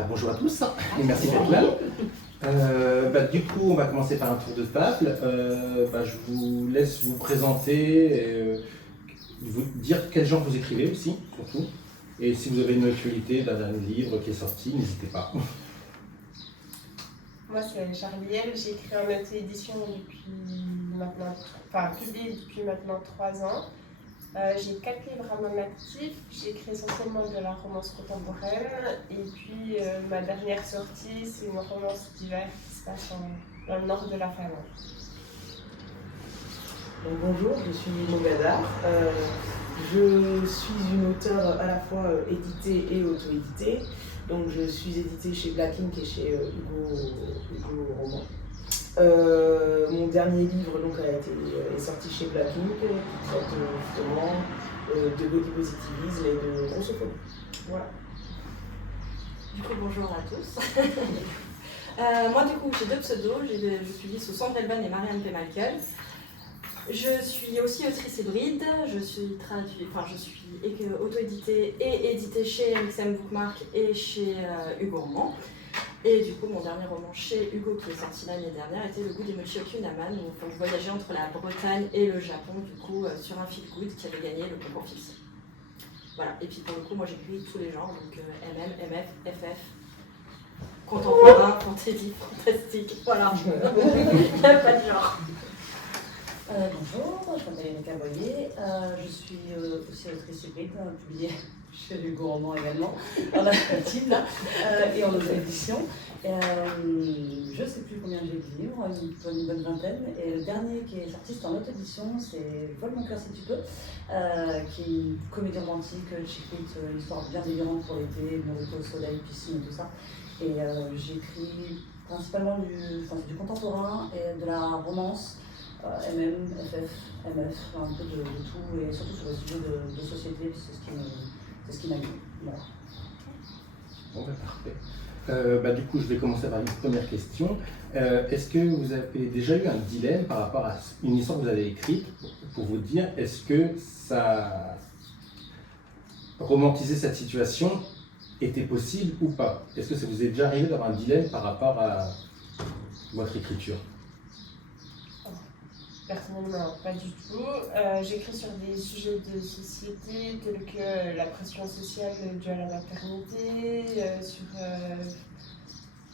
Bonjour à tous et merci d'être là. Du coup, on va commencer par un tour de table. Je vous laisse vous présenter, vous dire quel genre vous écrivez aussi, surtout. Et si vous avez une actualité d'un livre qui est sorti, n'hésitez pas. Moi, c'est Charlielle. J'ai écrit en auto-édition depuis maintenant, publié depuis maintenant 3 ans. J'ai 4 livres à mon actif. J'écris essentiellement de la romance contemporaine. Et puis, ma dernière sortie, c'est une romance d'hiver qui se passe dans le nord de la Finlande. Donc, bonjour, je suis Mogadar. Je suis une auteure à la fois éditée et auto-éditée. Donc, je suis éditée chez Black Ink et chez Hugo Roman. Mon dernier livre donc, est sorti chez Black Ink, qui traite justement de body positivisme et de grossophobie. Voilà. Du coup, bonjour à tous. Moi, du coup, j'ai 2 pseudos. Je publie sous Sandra Elban et Marianne Pemalkel. Je suis aussi autrice hybride. Je suis auto-éditée et éditée chez MXM Bookmark et chez Hugo Roman. Et du coup, mon dernier roman chez Hugo, qui est sorti l'année dernière, était Le goût des mochi Okunaman, où on voyageait entre la Bretagne et le Japon, du coup, sur un feel good qui avait gagné le concours Fixé. Voilà, et puis pour le coup, moi j'écris tous les genres, donc MM, MF, FF, contemporain, fantasy, fantastique, voilà. Il n'y a pas de genre. Bonjour, je m'appelle Erika Boyer, je suis aussi autrice hybride, publiée chez Hugo Roman également, en alternative et en auto-édition. Je ne sais plus combien j'ai de livres, une bonne vingtaine, et le dernier qui est sorti c'est en auto-édition, c'est Vole mon cœur si tu peux, qui est une comédie romantique, chic-lit, une histoire bien délirante pour l'été, au soleil, piscine et tout ça. Et j'écris principalement du contemporain et de la romance. MM, FF, MF, un peu de tout, et surtout sur le sujet de société, c'est ce qui m'anime. Voilà. Bon, parfait. Du coup, je vais commencer par une première question. Est-ce que vous avez déjà eu un dilemme par rapport à une histoire que vous avez écrite pour vous dire est-ce que ça romantiser cette situation était possible ou pas? Est-ce que ça vous est déjà arrivé d'avoir un dilemme par rapport à votre écriture? Personnellement, pas du tout. J'écris sur des sujets de société tels que la pression sociale due à la maternité, sur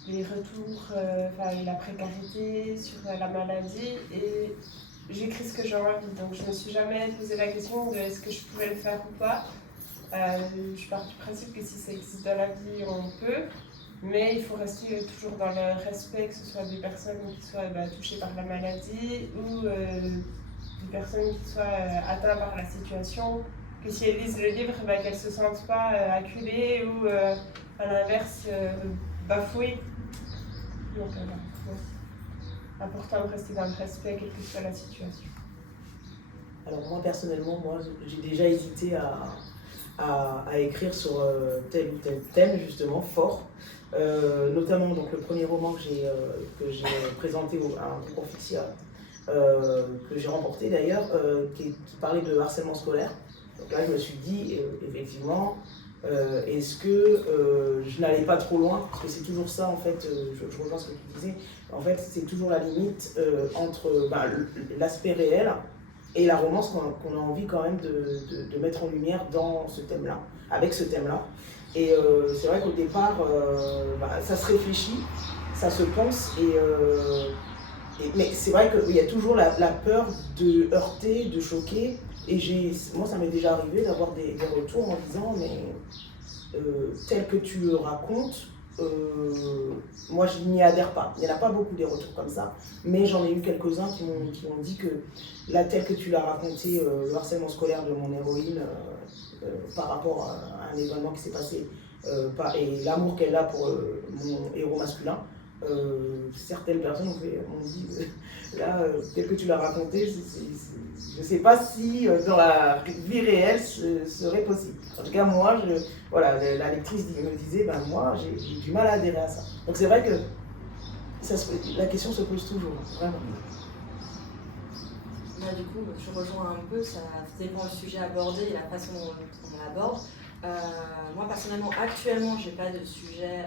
les retours, la précarité, sur la maladie, et j'écris ce que j'ai envie. Donc je me suis jamais posé la question de est-ce que je pouvais le faire ou pas. Je pars du principe que si ça existe dans la vie, on peut. Mais il faut rester toujours dans le respect, que ce soit des personnes qui soient touchées par la maladie ou des personnes qui soient atteintes par la situation, que si elles lisent le livre, qu'elles ne se sentent pas acculées ou à l'inverse bafouées. Donc c'est important de rester dans le respect, quelle que soit la situation. Alors moi personnellement, j'ai déjà hésité à écrire sur tel ou tel thème justement fort. Notamment donc, le premier roman que j'ai présenté à un concours Fixia, que j'ai remporté d'ailleurs, qui parlait de harcèlement scolaire. Donc là je me suis dit effectivement, est-ce que je n'allais pas trop loin, parce que c'est toujours ça en fait, je rejoins ce que tu disais, en fait c'est toujours la limite entre l'aspect réel et la romance qu'on a envie quand même de mettre en lumière dans ce thème-là, avec ce thème-là. Et c'est vrai qu'au départ, ça se réfléchit, ça se pense, mais c'est vrai qu'il y a toujours la peur de heurter, de choquer. Et moi, ça m'est déjà arrivé d'avoir des retours en disant, mais tel que tu le racontes, moi je n'y adhère pas. Il n'y en a pas beaucoup des retours comme ça, mais j'en ai eu quelques-uns qui m'ont dit que là, tel que tu l'as raconté, le harcèlement scolaire de mon héroïne, par rapport à un événement qui s'est passé et l'amour qu'elle a pour mon héros masculin, certaines personnes m'ont dit là, tel que tu l'as raconté, je ne sais pas si dans la vie réelle ce serait possible. En tout cas, moi, la lectrice me disait, moi, j'ai du mal à adhérer à ça. Donc c'est vrai que la question se pose toujours, vraiment. Du coup, je rejoins un peu, ça dépend du sujet abordé et la façon dont on l'aborde. Moi personnellement, actuellement, j'ai pas de sujet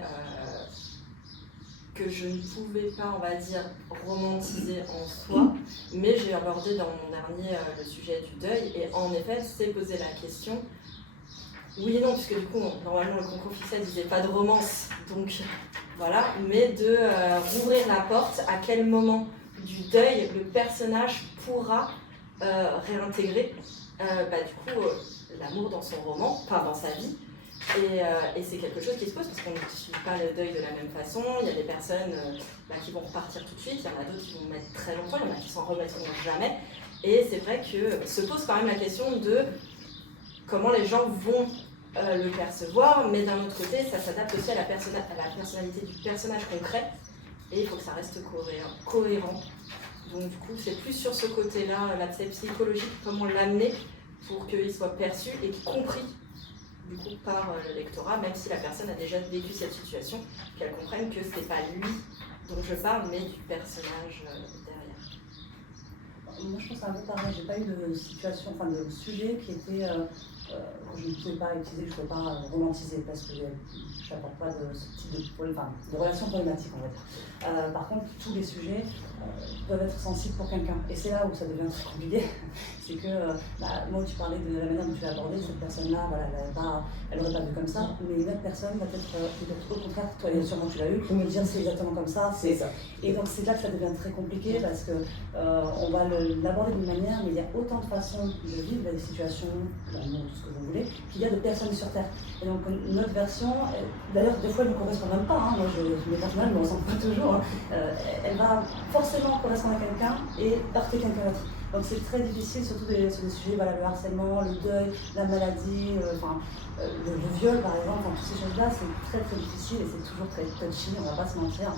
que je ne pouvais pas, on va dire, romantiser en soi, mais j'ai abordé dans mon dernier le sujet du deuil, et en effet, c'est poser la question, oui et non, puisque du coup, normalement, le concours FICSA disait pas de romance, donc voilà, mais de rouvrir la porte, à quel moment du deuil le personnage pourra réintégrer l'amour dans son roman, pas dans sa vie. Et c'est quelque chose qui se pose parce qu'on ne suit pas le deuil de la même façon. Il y a des personnes qui vont repartir tout de suite, il y en a d'autres qui vont mettre très longtemps, il y en a qui s'en remettront jamais. Et c'est vrai que se pose quand même la question de comment les gens vont le percevoir, mais d'un autre côté, ça s'adapte aussi à la personnalité du personnage concret, et il faut que ça reste cohérent. Donc du coup, c'est plus sur ce côté-là, l'aspect psychologique, comment l'amener pour qu'il soit perçu et compris du coup par le lectorat, même si la personne a déjà vécu cette situation, qu'elle comprenne que c'est pas lui dont je parle, mais du personnage derrière. Moi je pense que c'est un peu pareil, j'ai pas eu de situation, enfin de sujet qui était que je ne pouvais pas utiliser, que je ne pouvais pas romantiser parce que je n'apporte pas de ce type de relations problématiques, on va dire. Par contre, tous les sujets peuvent être sensibles pour quelqu'un. Et c'est là où ça devient très compliqué. C'est que, moi, tu parlais de la manière dont tu l'as abordé, cette personne-là, voilà, elle n'aurait pas vu comme ça, mais une autre personne va peut-être au contraire, toi, sûrement tu l'as eu, pour me dire c'est exactement comme ça. C'est ça. Et donc, c'est là que ça devient très compliqué parce que on va l'aborder d'une manière, mais il y a autant de façons de vivre des situations, l'amour, tout ce que vous voulez, qu'il y a de personnes sur Terre. Et donc, notre version, d'ailleurs, des fois, elle ne correspond même pas. Hein. Moi, mes personnages ne me ressemblent pas toujours. Hein. Elle va forcément correspondre à quelqu'un et heurter quelqu'un d'autre. Donc c'est très difficile, surtout sur des sujets, voilà, le harcèlement, le deuil, la maladie, le viol par exemple, toutes ces choses-là, c'est très très difficile et c'est toujours très touchy, on ne va pas se mentir.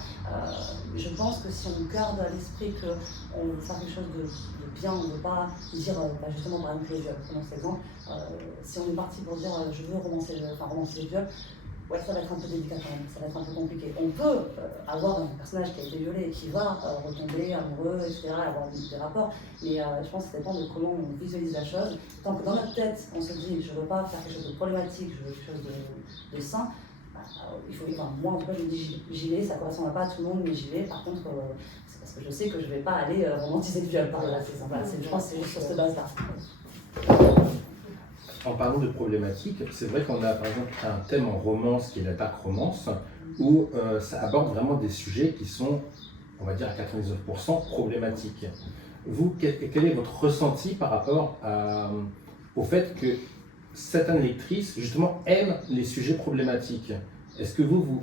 Je pense que si on garde à l'esprit qu'on veut faire quelque chose de bien, on ne veut pas dire, justement par exemple le viol, prenons cet exemple, si on est parti pour dire je veux romancer le viol, ouais, ça va être un peu délicat quand même, ça va être un peu compliqué. On peut avoir un personnage qui a été violé et qui va retomber amoureux, etc., avoir des rapports, mais je pense que ça dépend de comment on visualise la chose. Tant que dans notre tête, on se dit je ne veux pas faire quelque chose de problématique, je veux quelque chose de sain, moi en tout cas je me dis j'y vais, ça ne correspond pas à tout le monde, mais j'y vais. Par contre, c'est parce que je sais que je ne vais pas aller romantiser le viol par là, je pense que c'est juste sur cette base-là. En parlant de problématiques, c'est vrai qu'on a par exemple un thème en romance qui est la dark romance, où ça aborde vraiment des sujets qui sont, on va dire à 99% problématiques. Vous, quel est votre ressenti par rapport au fait que certaines lectrices justement aiment les sujets problématiques? Est-ce que vous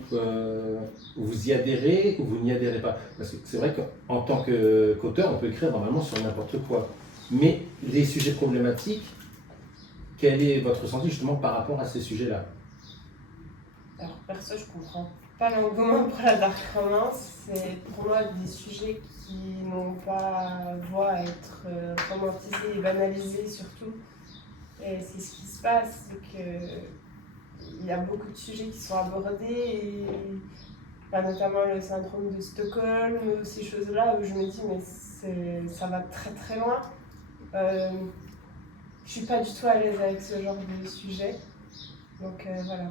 y adhérez ou vous n'y adhérez pas? Parce que c'est vrai qu'en tant qu'auteur, on peut écrire normalement sur n'importe quoi. Mais les sujets problématiques, quel est votre ressenti justement par rapport à ces sujets-là? Alors perso, je comprends pas l'engouement pour la dark romance. C'est pour moi des sujets qui n'ont pas voie à être romantisés et banalisés surtout. Et c'est ce qui se passe, c'est qu'il y a beaucoup de sujets qui sont abordés, et, notamment le syndrome de Stockholm, ces choses-là où je me dis mais ça va très très loin. Je suis pas du tout à l'aise avec ce genre de sujet. Donc voilà,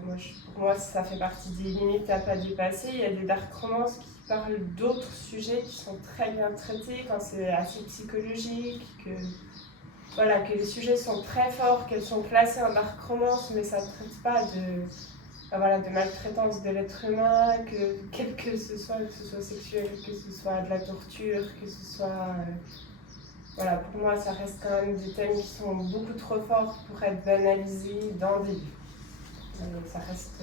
pour moi ça fait partie des limites à pas dépasser. Il y a des dark romances qui parlent d'autres sujets qui sont très bien traités quand c'est assez psychologique, que les sujets sont très forts, qu'elles sont classées en dark romance, mais ça ne traite pas de maltraitance de l'être humain, quel que ce soit sexuel, que ce soit de la torture, que ce soit... pour moi, ça reste quand même des thèmes qui sont beaucoup trop forts pour être banalisés dans des livres. Ça reste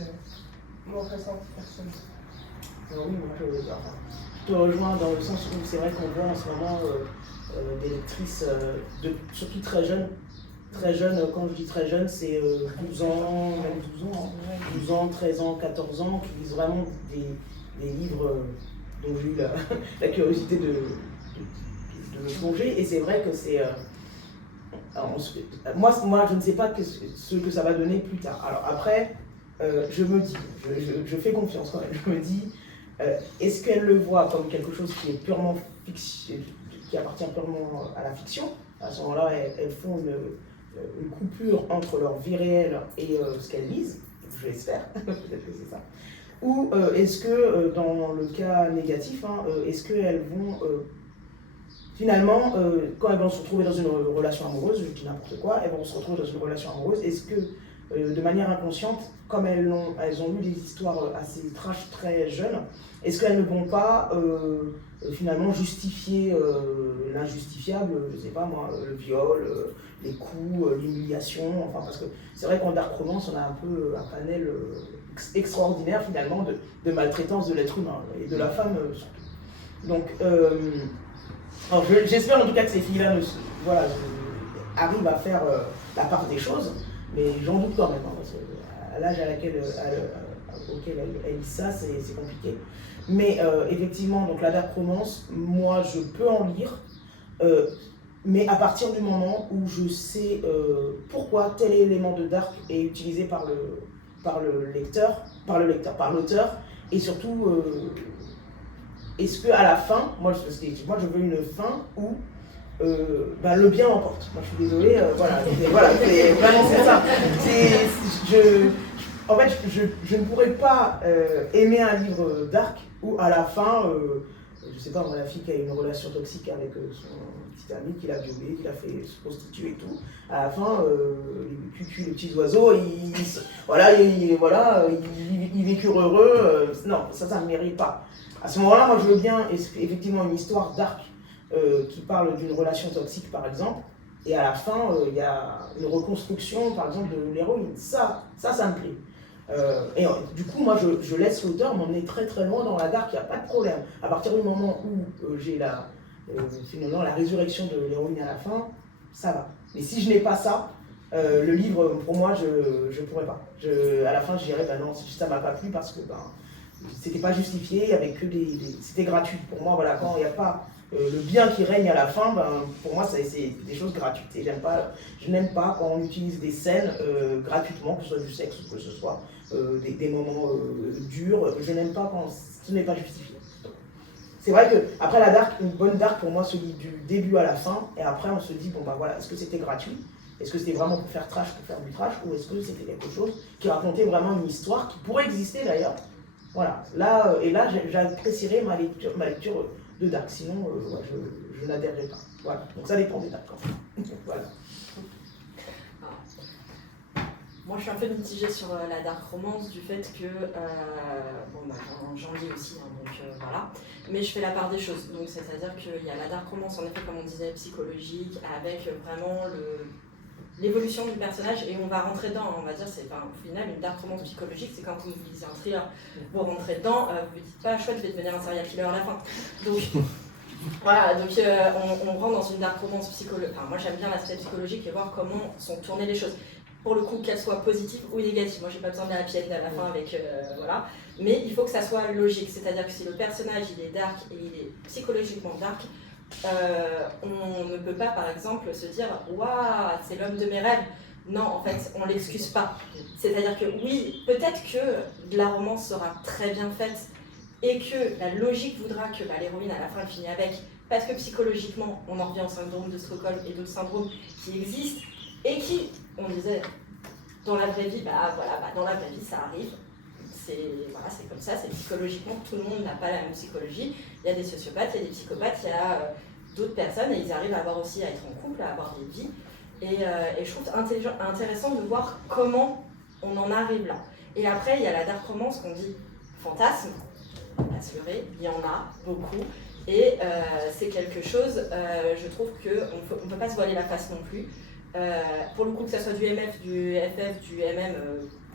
mon ressenti personnel. Oui, moi je te rejoins dans le sens où c'est vrai qu'on voit en ce moment des lectrices, surtout très jeunes, quand je dis très jeunes, c'est 12 ans, même 12 ans, 13 ans, 14 ans, qui lisent vraiment des livres dont j'ai eu la curiosité de me plonger, et c'est vrai que c'est... moi, je ne sais pas ce que ça va donner plus tard. Alors après, je me dis, je fais confiance quand même, je me dis, est-ce qu'elle le voit comme quelque chose qui est purement fiction, qui appartient purement à la fiction? À ce moment-là, elles font une coupure entre leur vie réelle et ce qu'elles lisent, je l'espère, peut-être que c'est ça. Ou est-ce que, dans le cas négatif, est-ce qu'elles vont, finalement, quand elles vont se retrouver dans une relation amoureuse, je dis n'importe quoi, elles vont se retrouver dans une relation amoureuse, est-ce que, de manière inconsciente, comme elles ont eu des histoires assez trash très jeunes, est-ce qu'elles ne vont pas, finalement, justifier l'injustifiable, je sais pas moi, le viol, les coups, l'humiliation, enfin, parce que c'est vrai qu'en dark romance, on a un peu un panel extraordinaire finalement de maltraitance de l'être humain et de la femme surtout. Donc, j'espère en tout cas que ces filles-là arrivent à faire la part des choses, mais j'en doute quand même, parce qu'à l'âge auquel elles lisent ça, c'est compliqué. Mais effectivement, donc la dark romance, moi je peux en lire, mais à partir du moment où je sais pourquoi tel élément de dark est utilisé par l'auteur, et surtout, est-ce qu'à la fin, moi je veux une fin où le bien l'emporte. Moi je suis désolée, voilà, c'est vraiment c'est ça. En fait, je ne pourrais pas aimer un livre dark où à la fin, je sais pas, la fille qui a une relation toxique avec son petit ami, qui l'a violé, qui l'a fait se prostituer et tout, à la fin, les petits oiseaux, ils vécurent heureux. Non, ça ne mérite pas. À ce moment-là, moi je veux bien effectivement une histoire dark qui parle d'une relation toxique par exemple, et à la fin, il y a une reconstruction par exemple de l'héroïne. Ça me plaît. Du coup, moi, je laisse l'auteur m'emmener très très loin dans la dark, il n'y a pas de problème. À partir du moment où j'ai finalement la résurrection de l'héroïne à la fin, ça va. Mais si je n'ai pas ça, le livre, pour moi, je ne pourrais pas. À la fin, je dirais, non, ça ne m'a pas plu parce que c'était pas justifié, il y avait que c'était gratuit. Pour moi, voilà, quand il n'y a pas le bien qui règne à la fin, pour moi, c'est des choses gratuites. Et je n'aime pas quand on utilise des scènes gratuitement, que ce soit du sexe ou que ce soit des moments durs. Je n'aime pas quand ce n'est pas justifié. C'est vrai que après la dark, une bonne dark pour moi se lit du début à la fin, et après on se dit voilà, est-ce que c'était gratuit? Est-ce que c'était vraiment pour faire trash, du trash, ou est-ce que c'était quelque chose qui racontait vraiment une histoire qui pourrait exister d'ailleurs? Voilà, là j'apprécierais ma lecture de dark, sinon je n'adhérerais pas. Voilà, donc ça dépend des dark. Voilà. Moi, je suis un peu mitigée sur la dark romance du fait que, j'en lis aussi, donc voilà, mais je fais la part des choses. Donc, c'est-à-dire qu'il y a la dark romance, en effet, comme on disait, psychologique, avec vraiment l'évolution du personnage, et on va rentrer dedans, on va dire, au final, une dark romance psychologique, c'est quand vous lisez un thriller, vous rentrez dedans, vous ne dites pas, chouette, je vais devenir un serial killer à la fin. Donc, voilà, donc on rentre dans une dark romance psychologique. Enfin, moi, j'aime bien l'aspect psychologique et voir comment sont tournées les choses. Pour le coup, qu'elle soit positive ou négative. Moi, j'ai pas besoin de la happy end à la fin avec voilà. Mais il faut que ça soit logique. C'est-à-dire que si le personnage il est dark et il est psychologiquement dark, on ne peut pas, par exemple, se dire waouh, c'est l'homme de mes rêves. Non, en fait, on l'excuse pas. C'est-à-dire que oui, peut-être que la romance sera très bien faite et que la logique voudra que l'héroïne à la fin elle finit avec, parce que psychologiquement, on en revient au syndrome de Stockholm et d'autres syndromes qui existent et qui, on disait, dans la vraie vie, dans la vraie vie, ça arrive. C'est comme ça, c'est psychologiquement, tout le monde n'a pas la même psychologie. Il y a des sociopathes, il y a des psychopathes, il y a d'autres personnes, et ils arrivent à être en couple, à avoir des vies. Et je trouve intéressant de voir comment on en arrive là. Et après, il y a la dark romance qu'on dit fantasme, à se leurrer, il y en a beaucoup. Et c'est quelque chose, je trouve qu'on ne peut pas se voiler la face non plus. Pour le coup, que ce soit du MF, du FF, du MM,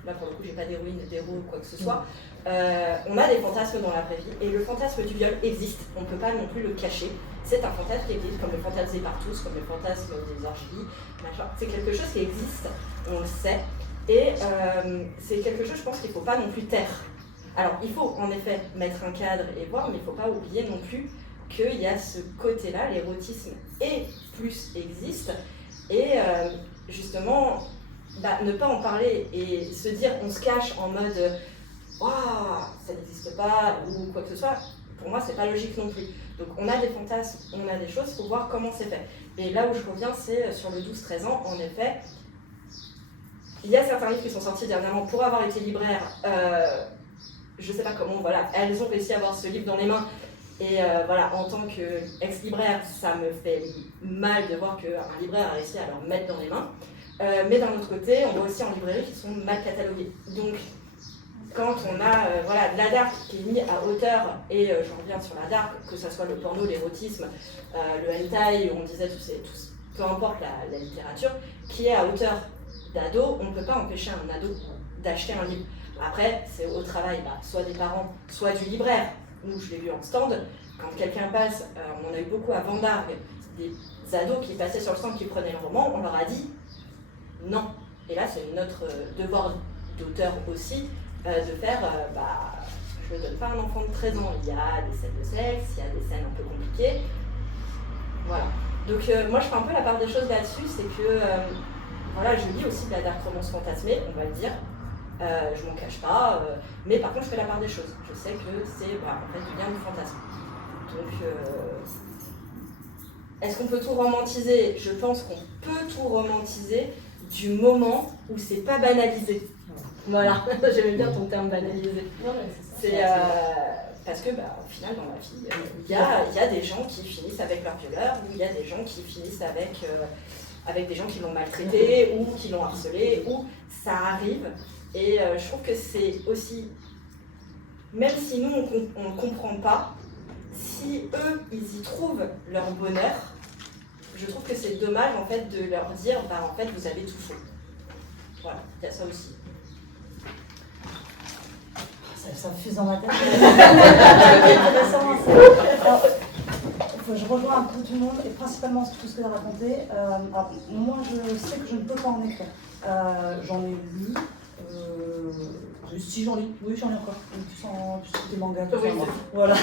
là pour le coup j'ai pas d'héroïne, d'héros ou quoi que ce soit, on a des fantasmes dans la vraie vie, et le fantasme du viol existe, on ne peut pas non plus le cacher. C'est un fantasme qui existe, comme le fantasme des partous, comme le fantasme des orgies, machin. C'est quelque chose qui existe, on le sait, et c'est quelque chose, je pense, qu'il ne faut pas non plus taire. Alors il faut en effet mettre un cadre et voir, mais il ne faut pas oublier non plus qu'il y a ce côté-là, l'érotisme et plus existe. Et justement, ne pas en parler et se dire on se cache en mode waouh, ça n'existe pas ou quoi que ce soit. pour moi, c'est pas logique non plus. Donc on a des fantasmes, on a des choses, il faut voir comment c'est fait. Et là où je reviens, c'est sur le 12-13 ans, en effet, il y a certains livres qui sont sortis dernièrement pour avoir été libraires. Je sais pas comment, voilà, elles ont réussi à avoir ce livre dans les mains. Et voilà, en tant qu'ex-libraire, ça me fait mal de voir qu'un libraire a réussi à leur mettre dans les mains. Mais d'un autre côté, on voit aussi en librairie qu'ils sont mal catalogués. Donc, quand on a voilà, de la dark qui est mis à hauteur, et je reviens sur la dark, que ce soit le porno, l'érotisme, le hentai, on disait peu importe la littérature, qui est à hauteur d'ado, on ne peut pas empêcher un ado d'acheter un livre. Après, c'est au travail, soit des parents, soit du libraire. Nous, je l'ai vu en stand, quand quelqu'un passe, on en a eu beaucoup à Vendargue, des ados qui passaient sur le stand, qui prenaient le roman, on leur a dit non. Et là, c'est notre devoir d'auteur aussi, de faire, je ne donne pas un enfant de 13 ans, il y a des scènes de sexe, il y a des scènes un peu compliquées. Voilà. Donc moi, je fais un peu la part des choses là-dessus, c'est que voilà, je lis aussi de la dark romance fantasmée, on va le dire. Je m'en cache pas, mais par contre je fais la part des choses. Je sais que c'est en fait du bien du fantasme. Donc, est-ce qu'on peut tout romantiser? Je pense qu'on peut tout romantiser du moment où c'est pas banalisé. Voilà, j'aimais bien ton terme banalisé. C'est parce que au final dans la vie, il y a des gens qui finissent avec leur violeur, ou il y a des gens qui finissent avec des gens qui l'ont maltraité ou qui l'ont harcelé, ou ça arrive. Et je trouve que c'est aussi, même si nous on ne comprend pas, si eux ils y trouvent leur bonheur, je trouve que c'est dommage en fait de leur dire en fait vous avez tout faux. Voilà, il y a ça aussi. Ça fuse dans ma tête. C'est intéressant. Alors, je rejoins un peu tout le monde et principalement tout ce que tu as raconté. Alors, moi je sais que je ne peux pas en écrire. J'en ai lu. Si j'en lis, oui j'en lis encore, plus des mangas, tout ça, voilà,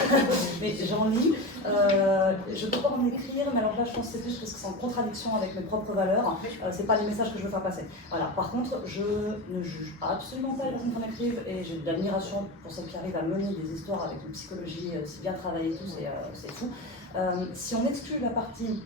mais j'en lis, je ne peux pas en écrire, mais alors là je pense que c'est plus parce que c'est en contradiction avec mes propres valeurs, c'est pas les messages que je veux faire passer. Voilà. Par contre, je ne juge absolument pas les personnes qui en écrivent et j'ai de l'admiration pour celles qui arrivent à mener des histoires avec une psychologie si bien travaillée et tout, c'est fou. Si on exclut la partie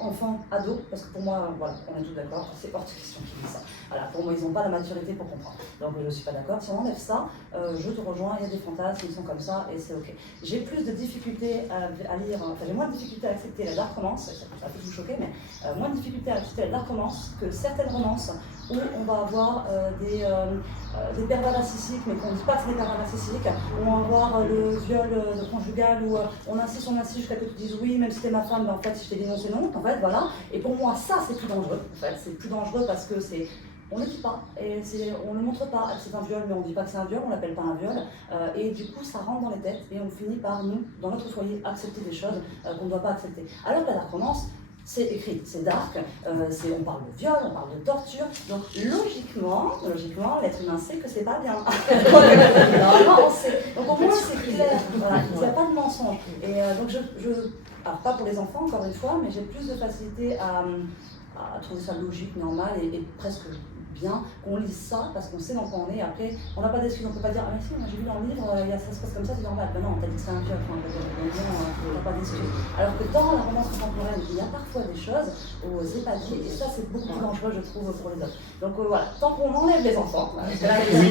enfant, ado, parce que pour moi, voilà, on est tous d'accord, c'est hors de question qu'ils disent ça. Voilà, pour moi, ils n'ont pas la maturité pour comprendre. Donc je ne suis pas d'accord. Si on enlève ça, je te rejoins, il y a des fantasmes, ils sont comme ça et c'est ok. J'ai plus de difficultés à lire, enfin j'ai moins de difficultés à accepter la dark romance, ça peut vous choquer, mais moins de difficultés à accepter la dark romance que certaines romances où on va avoir des pervers narcissiques, mais qu'on ne dit pas que c'est des pervers narcissiques, où on va avoir le viol conjugal, où on insiste jusqu'à que tu dises oui, même si t'es ma femme, mais en fait si je t'ai dénoncé non, en fait voilà. Et pour moi ça c'est plus dangereux, en fait, c'est plus dangereux parce que c'est... On ne dit pas, et on ne montre pas que c'est un viol, mais on ne dit pas que c'est un viol, on ne l'appelle pas un viol, et du coup ça rentre dans les têtes, et on finit par nous, dans notre foyer, accepter des choses qu'on ne doit pas accepter. Alors que la dark romance, c'est écrit, c'est dark, on parle de viol, on parle de torture, donc logiquement, l'être humain sait que c'est pas bien. Normalement, on sait. Donc au moins c'est clair, voilà, il n'y a pas de mensonge. Et donc alors pas pour les enfants encore une fois, mais j'ai plus de facilité à trouver ça logique, normal et presque bien qu'on lise ça parce qu'on sait dans quoi on est. Après, on n'a pas d'excuses, on ne peut pas dire ah mais si, moi j'ai lu dans le livre, ça se passe comme ça, c'est normal. Ben non, t'as dit que c'est un viol, on n'a pas d'excuses. Alors que dans la romance contemporaine, il y a parfois des choses où c'est pas dit, et ça c'est beaucoup plus dangereux, je trouve, pour les autres. Donc voilà, tant qu'on enlève les enfants, ils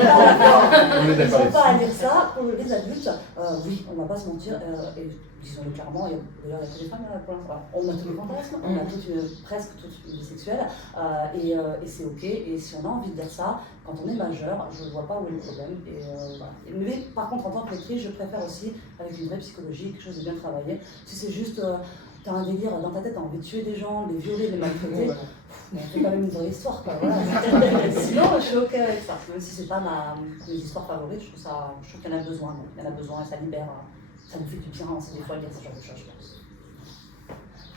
n'ont pas à lire ça, pour les adultes, oui, on ne va pas se mentir, et disons-le clairement, d'ailleurs il y a que des femmes pour l'instant. On a tous les fantasmes, on a presque toute une vie sexuelle, et c'est ok, et si on a envie de dire ça, quand on est majeur, je ne vois pas où est le problème. Et, voilà. Mais par contre, en tant que lectrice, je préfère aussi avec une vraie psychologie, quelque chose de bien travaillé. Si c'est juste, tu as un délire dans ta tête, tu as envie de tuer des gens, de les violer, de les maltraiter, on fait quand même une vraie histoire. Quoi, voilà. Sinon, je suis ok avec ça. Même si ce n'est pas mes histoires favorites, je trouve qu'il y en a besoin. Donc, il y en a besoin et ça libère, ça nous fait du bien, c'est des fois lire ce genre de choses, je pense.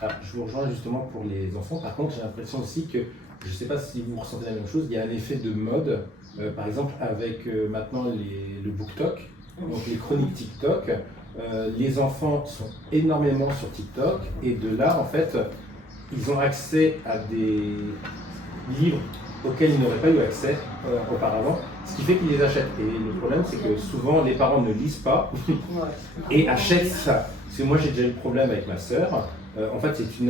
Alors, je vous rejoins justement pour les enfants. Par contre, j'ai l'impression aussi que, je ne sais pas si vous ressentez la même chose, il y a un effet de mode, par exemple avec maintenant le BookTok, donc les chroniques TikTok. Les enfants sont énormément sur TikTok et de là, en fait, ils ont accès à des livres auxquels ils n'auraient pas eu accès auparavant, ce qui fait qu'ils les achètent. Et le problème, c'est que souvent, les parents ne lisent pas et achètent ça. Parce que moi, j'ai déjà eu le problème avec ma sœur. En fait, c'est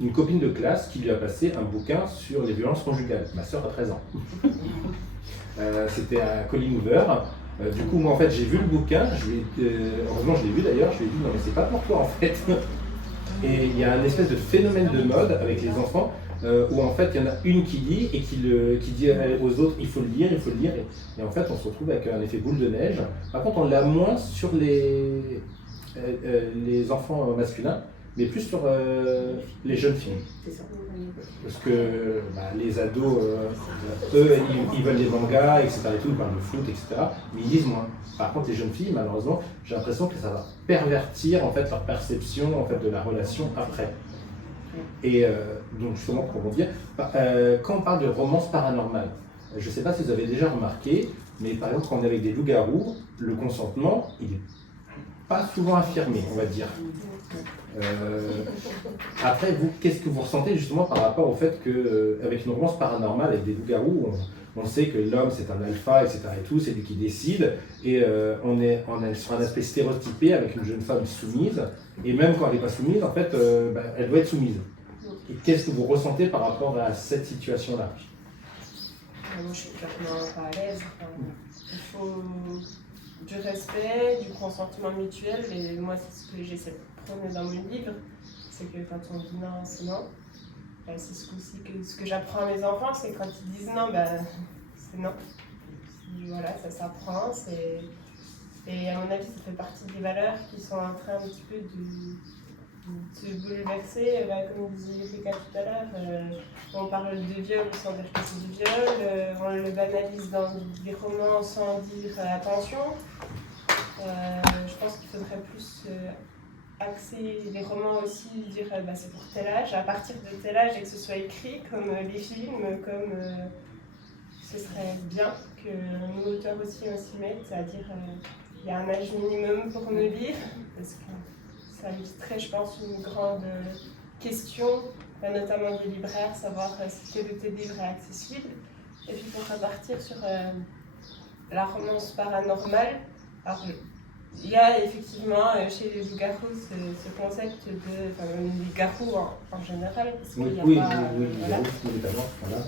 une copine de classe qui lui a passé un bouquin sur les violences conjugales. Ma sœur a 13 ans. C'était à Colin Hoover. Du coup, moi, en fait, j'ai vu le bouquin. Heureusement, je l'ai vu d'ailleurs. Je lui ai dit, non, mais c'est pas pour toi, en fait. Et il y a un espèce de phénomène de mode avec les enfants où, en fait, il y en a une qui lit et qui dit aux autres, il faut le lire, il faut le lire. Et en fait, on se retrouve avec un effet boule de neige. Par contre, on l'a moins sur les enfants masculins, mais plus sur les jeunes filles. C'est ça. Parce que les ados, eux, ils veulent des mangas, etc. Et tout, ils parlent de foot, etc. Mais ils lisent moins. Par contre, les jeunes filles, malheureusement, j'ai l'impression que ça va pervertir en fait, leur perception en fait, de la relation après. Et donc, justement, pour rebondir, quand on parle de romance paranormale, je ne sais pas si vous avez déjà remarqué, mais par exemple, quand on est avec des loups-garous, le consentement, il n'est pas souvent affirmé, on va dire. Après, vous, qu'est-ce que vous ressentez justement par rapport au fait qu'avec une romance paranormale, avec des loups-garous, on sait que l'homme c'est un alpha, etc. et tout, c'est lui qui décide, et on est sur un aspect stéréotypé avec une jeune femme soumise, et même quand elle n'est pas soumise, en fait, elle doit être soumise. Et qu'est-ce que vous ressentez par rapport à cette situation-là? Moi, je suis clairement pas à l'aise. Il faut du respect, du consentement mutuel, et moi, c'est ce que j'essaie de prôner dans mon livre, c'est que quand on dit non, c'est non. C'est ce que j'apprends à mes enfants, c'est quand ils disent non, c'est non. Voilà, ça s'apprend, et à mon avis, ça fait partie des valeurs qui sont en train un petit peu de se bouleverser, comme disait Rebecca tout à l'heure. On parle de viol sans dire que c'est du viol, on le banalise dans des romans sans dire attention. Je pense qu'il faudrait plus axer les romans aussi, dire c'est pour tel âge, à partir de tel âge, et que ce soit écrit comme les films, comme ce serait bien que nous auteurs aussi on s'y mette, c'est-à-dire il y a un âge minimum pour me lire, parce que ça illustrerait, je pense, une grande question, notamment des libraires, savoir si tel ou tel livre est accessible. Et puis pour repartir sur la romance paranormale, alors il y a effectivement chez les loups-garous ce concept les garous en général, parce qu'il y a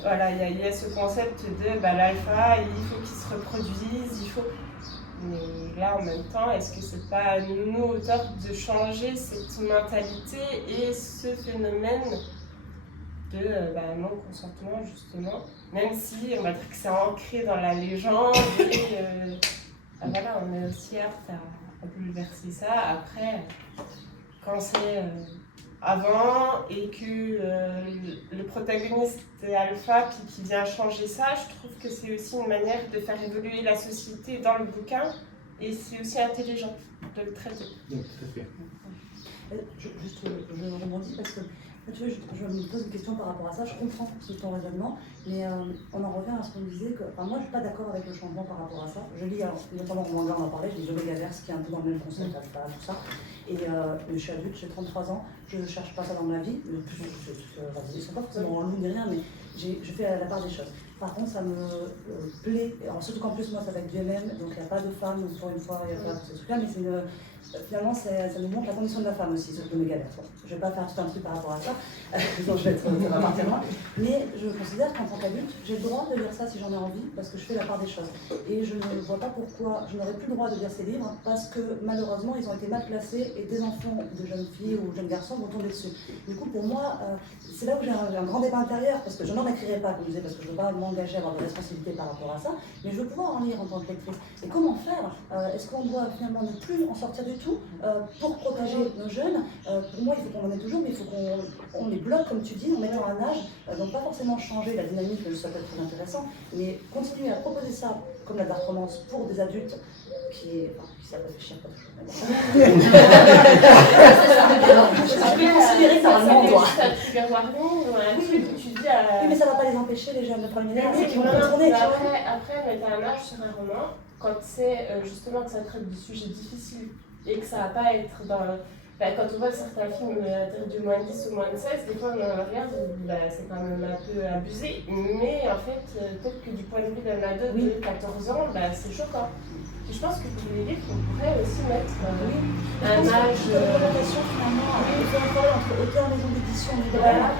voilà, il y a ce concept de l'alpha, il faut qu'il se reproduise, il faut. Mais là, en même temps, est-ce que c'est pas à nous, auteurs, de changer cette mentalité et ce phénomène de non-consentement, justement, même si on va dire que c'est ancré dans la légende et voilà, on est aussi apte à bouleverser ça. Après, quand c'est avant et que le protagoniste est alpha puis qui vient changer ça, je trouve que c'est aussi une manière de faire évoluer la société dans le bouquin, et c'est aussi intelligent de le traiter. Oui, tout à fait. Je rebondis parce que tu vois, je me pose une question par rapport à ça. Je comprends ton raisonnement, mais on en revient à ce qu'on disait que, moi je suis pas d'accord avec le changement par rapport à ça. Je lis, notamment au manga on en parlait, je lis The Megaverse qui est un peu dans le même concept, tout ça. Et je suis adulte, j'ai 33 ans, je ne cherche pas ça dans ma vie. Ils ne sont pas forcément en loup ni rien, mais je fais la part des choses. Par contre, ça me plaît, alors, surtout qu'en plus moi ça va être du MM, donc il n'y a pas de femme, donc pour une fois il n'y a pas ce truc-là, mais finalement ça nous montre la condition de la femme aussi, ce Megaverse. Je ne vais pas faire tout un truc par rapport à ça, sinon je vais être ça va partir loin. Mais je considère qu'en tant qu'adulte, j'ai le droit de lire ça si j'en ai envie, parce que je fais la part des choses. Et je ne vois pas pourquoi je n'aurais plus le droit de lire ces livres, parce que malheureusement ils ont été mal placés et des enfants de jeunes filles ou jeunes garçons vont tomber dessus. Du coup pour moi, c'est là où j'ai un grand débat intérieur, parce que je n'en écrirai pas, comme je disais, parce que je ne veux pas m'engager à avoir des responsabilités par rapport à ça, mais je veux pouvoir en lire en tant que lectrice. Et comment faire? Est-ce qu'on doit finalement ne plus en sortir du tout pour protéger nos jeunes? Pour moi, il faut qu'on en ait toujours, mais il faut qu'on les bloque, comme tu dis, en mettant un âge, donc pas forcément changer la dynamique, ça peut être très intéressant, mais continuer à proposer ça comme la dark romance pour des adultes qui savent réfléchir pas toujours. Je peux considérer ça un endroit. Oui, mais ça va pas les empêcher, les jeunes de première année qui vont Après, retourner. mettre un âge sur un roman, quand c'est justement que ça traite de sujets difficiles et que ça va pas être dans quand on voit certains films du moins 10 ou moins de 16, des fois on regarde, c'est quand même un peu abusé, mais en fait, peut-être que du point de vue d'un ado de 14 ans, c'est choquant. Et je pense que pour les livres, on pourrait aussi mettre un âge. Finalement, on fait un travail entre auteur, maison d'édition, libraire.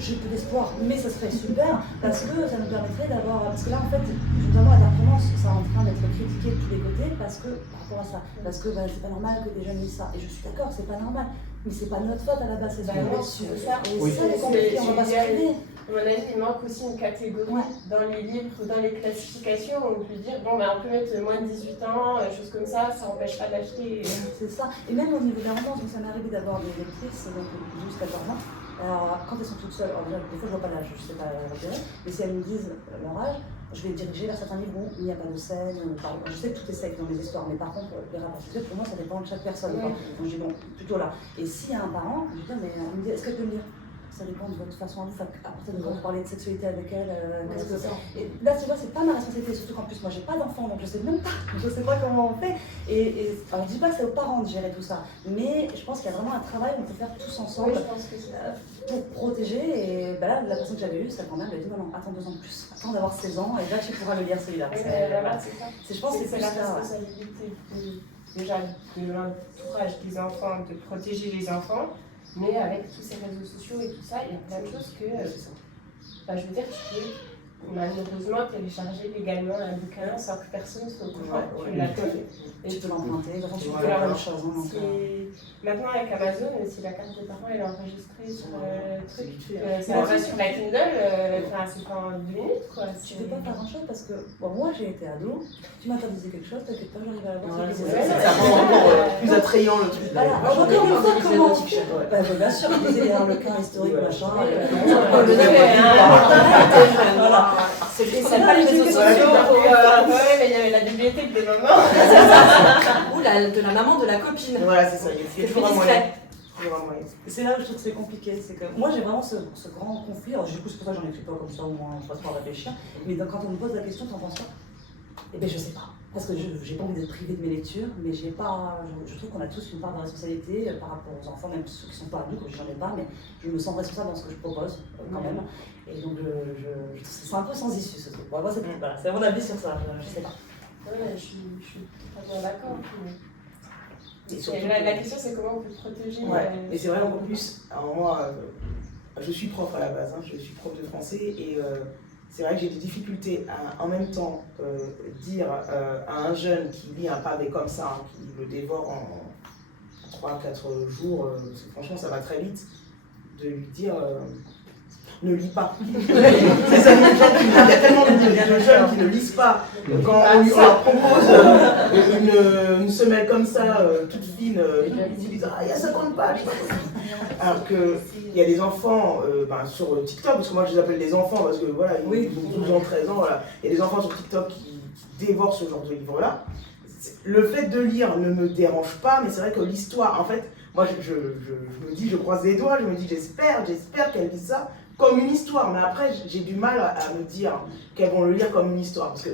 J'ai peu d'espoir, mais ça serait super parce que ça nous permettrait d'avoir. Parce que là, en fait, notamment à la romance, ça est en train d'être critiqué de tous les côtés parce que, par rapport à ça, parce que c'est pas normal que des jeunes lisent ça. Et je suis d'accord, c'est pas normal, mais c'est pas notre faute à la base, c'est c'est ça. Et ça, les compliqué, on va pas se priver. À mon avis, il manque aussi une catégorie dans les livres ou dans les classifications où on peut dire on peut mettre moins de 18 ans, choses comme ça n'empêche pas d'acheter. C'est ça. Et même au niveau de la romance, ça m'est arrivé d'avoir des lectrices, donc 12-14 ans. Alors, quand elles sont toutes seules, des fois je vois pas l'âge, je sais pas l'intérêt, mais si elles me disent leur âge, je vais diriger vers certains livres où il n'y a pas de scène. Je sais que tout est safe dans les histoires, mais par contre, les rapports sexuels, pour moi, ça dépend de chaque personne. Donc je dis bon, plutôt là. Et s'il y a un parent, je dis mais on me dit est-ce qu'elle peut me lire? Ça dépend de votre façon à vous. À partir de quand vous parlez de sexualité avec elle, et là, tu vois, c'est pas ma responsabilité, surtout qu'en plus, moi, j'ai pas d'enfant, donc je sais même pas, je sais pas comment on fait. Alors, je dis pas que c'est aux parents de gérer tout ça, mais je pense qu'il y a vraiment un travail qu'on peut faire tous ensemble pour protéger. Et là, la personne que j'avais eue, sa grand-mère lui a dit non, attends 2 ans de plus, attends d'avoir 16 ans, et là, tu pourras le lire celui-là. Je pense que c'est la responsabilité déjà de l'entourage des enfants, de protéger les enfants. Mais avec tous ces réseaux sociaux et tout ça, il y a plein de choses que, je veux dire, tu peux malheureusement télécharger légalement un bouquin sans que personne soit au courant que tu l'as fait. Et tu peux l'emprunter, tu peux faire la même chose. Maintenant avec Amazon, si la carte des parents elle est enregistrée sur le truc, ça va sur la Kindle, c'est pas en 2 minutes quoi. Tu ne peux pas faire grand chose parce que moi j'ai été ado, tu m'interdisais quelque chose, t'inquiète pas, j'arrive à la voir. Ça rend encore plus attrayant le truc. Voilà, encore une fois, comment bien sûr, ils disaient le cas historique, machin. C'est pas les réseaux sociaux. Mais il y avait la bibliothèque de maman. Ou de la maman de la copine. Voilà, c'est ça. Il y a toujours un moyen. C'est là où je trouve que c'est compliqué. C'est que moi j'ai vraiment ce grand conflit. Alors, du coup, c'est pour ça que j'en écris pas comme ça, au moins je passe par réfléchir. Mais quand on me pose la question, t'en penses quoi? Eh bien, je sais pas. Parce que j'ai pas envie d'être privée de mes lectures, mais je trouve qu'on a tous une part de responsabilité par rapport aux enfants, même ceux qui sont pas adultes, j'en ai pas, mais je me sens responsable dans ce que je propose quand même. Et donc, c'est un peu sans issue ce truc. Moi, c'est mon avis sur ça, je sais pas. Ouais, je suis totalement d'accord. La question, c'est comment on peut protéger. Et c'est vrai, en plus, alors moi, je suis prof à la base, je suis prof de français, et c'est vrai que j'ai des difficultés à, en même temps, dire à un jeune qui lit un pavé comme ça, qui le dévore en 3-4 jours, parce que franchement, ça va très vite, de lui dire ne lis pas. C'est ça, il y a tellement de jeunes qui ne lisent pas. Quand on leur propose une semelle comme ça, toute fine, ils disent ah, il y a 50 pages. Alors qu'il y a des enfants sur TikTok, parce que moi je les appelle des enfants, parce que voilà, ils ont 12 ans, 13 ans, voilà. Il y a des enfants sur TikTok qui dévorent ce genre de livre-là. Le fait de lire ne me dérange pas, mais c'est vrai que l'histoire, en fait, moi je me dis, je croise les doigts, je me dis j'espère qu'elle lit ça comme une histoire, mais après j'ai du mal à me dire qu'elles vont le lire comme une histoire, parce que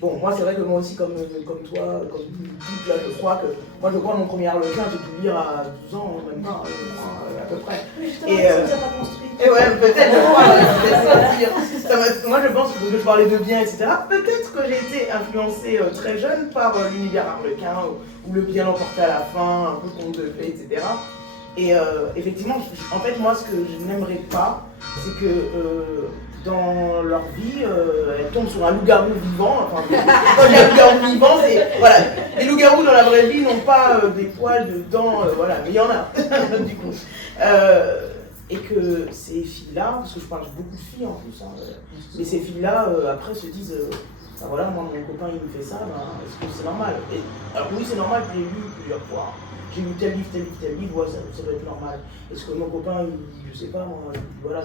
bon, moi c'est vrai que moi aussi comme toi, comme toute là, je crois que moi je crois mon premier Harlequin, j'ai pu le lire à 12 ans, même pas, à peu près. Et ouais, peut-être, moi je pense que je parlais de bien, etc. Peut-être que j'ai été influencée très jeune par l'univers Harlequin, ou le bien emporté à la fin, un peu conte de fées, etc. Et effectivement, en fait, moi, ce que je n'aimerais pas, c'est que dans leur vie, elles tombent sur un loup-garou vivant. Enfin, quand je dis un loup-garou vivant, c'est. Voilà, les loups-garous dans la vraie vie n'ont pas des poils de dents, voilà, mais il y en a, du coup. Et que ces filles-là, parce que je parle beaucoup de filles en plus, mais ces filles-là, après, se disent. Voilà, moi, mon copain, il me fait ça, est-ce que c'est normal? Alors, oui, c'est normal, je l'ai lu plusieurs fois. J'ai lu tel livre, ouais, ça doit être normal. Est-ce que mon copain, je sais pas, moi, voilà,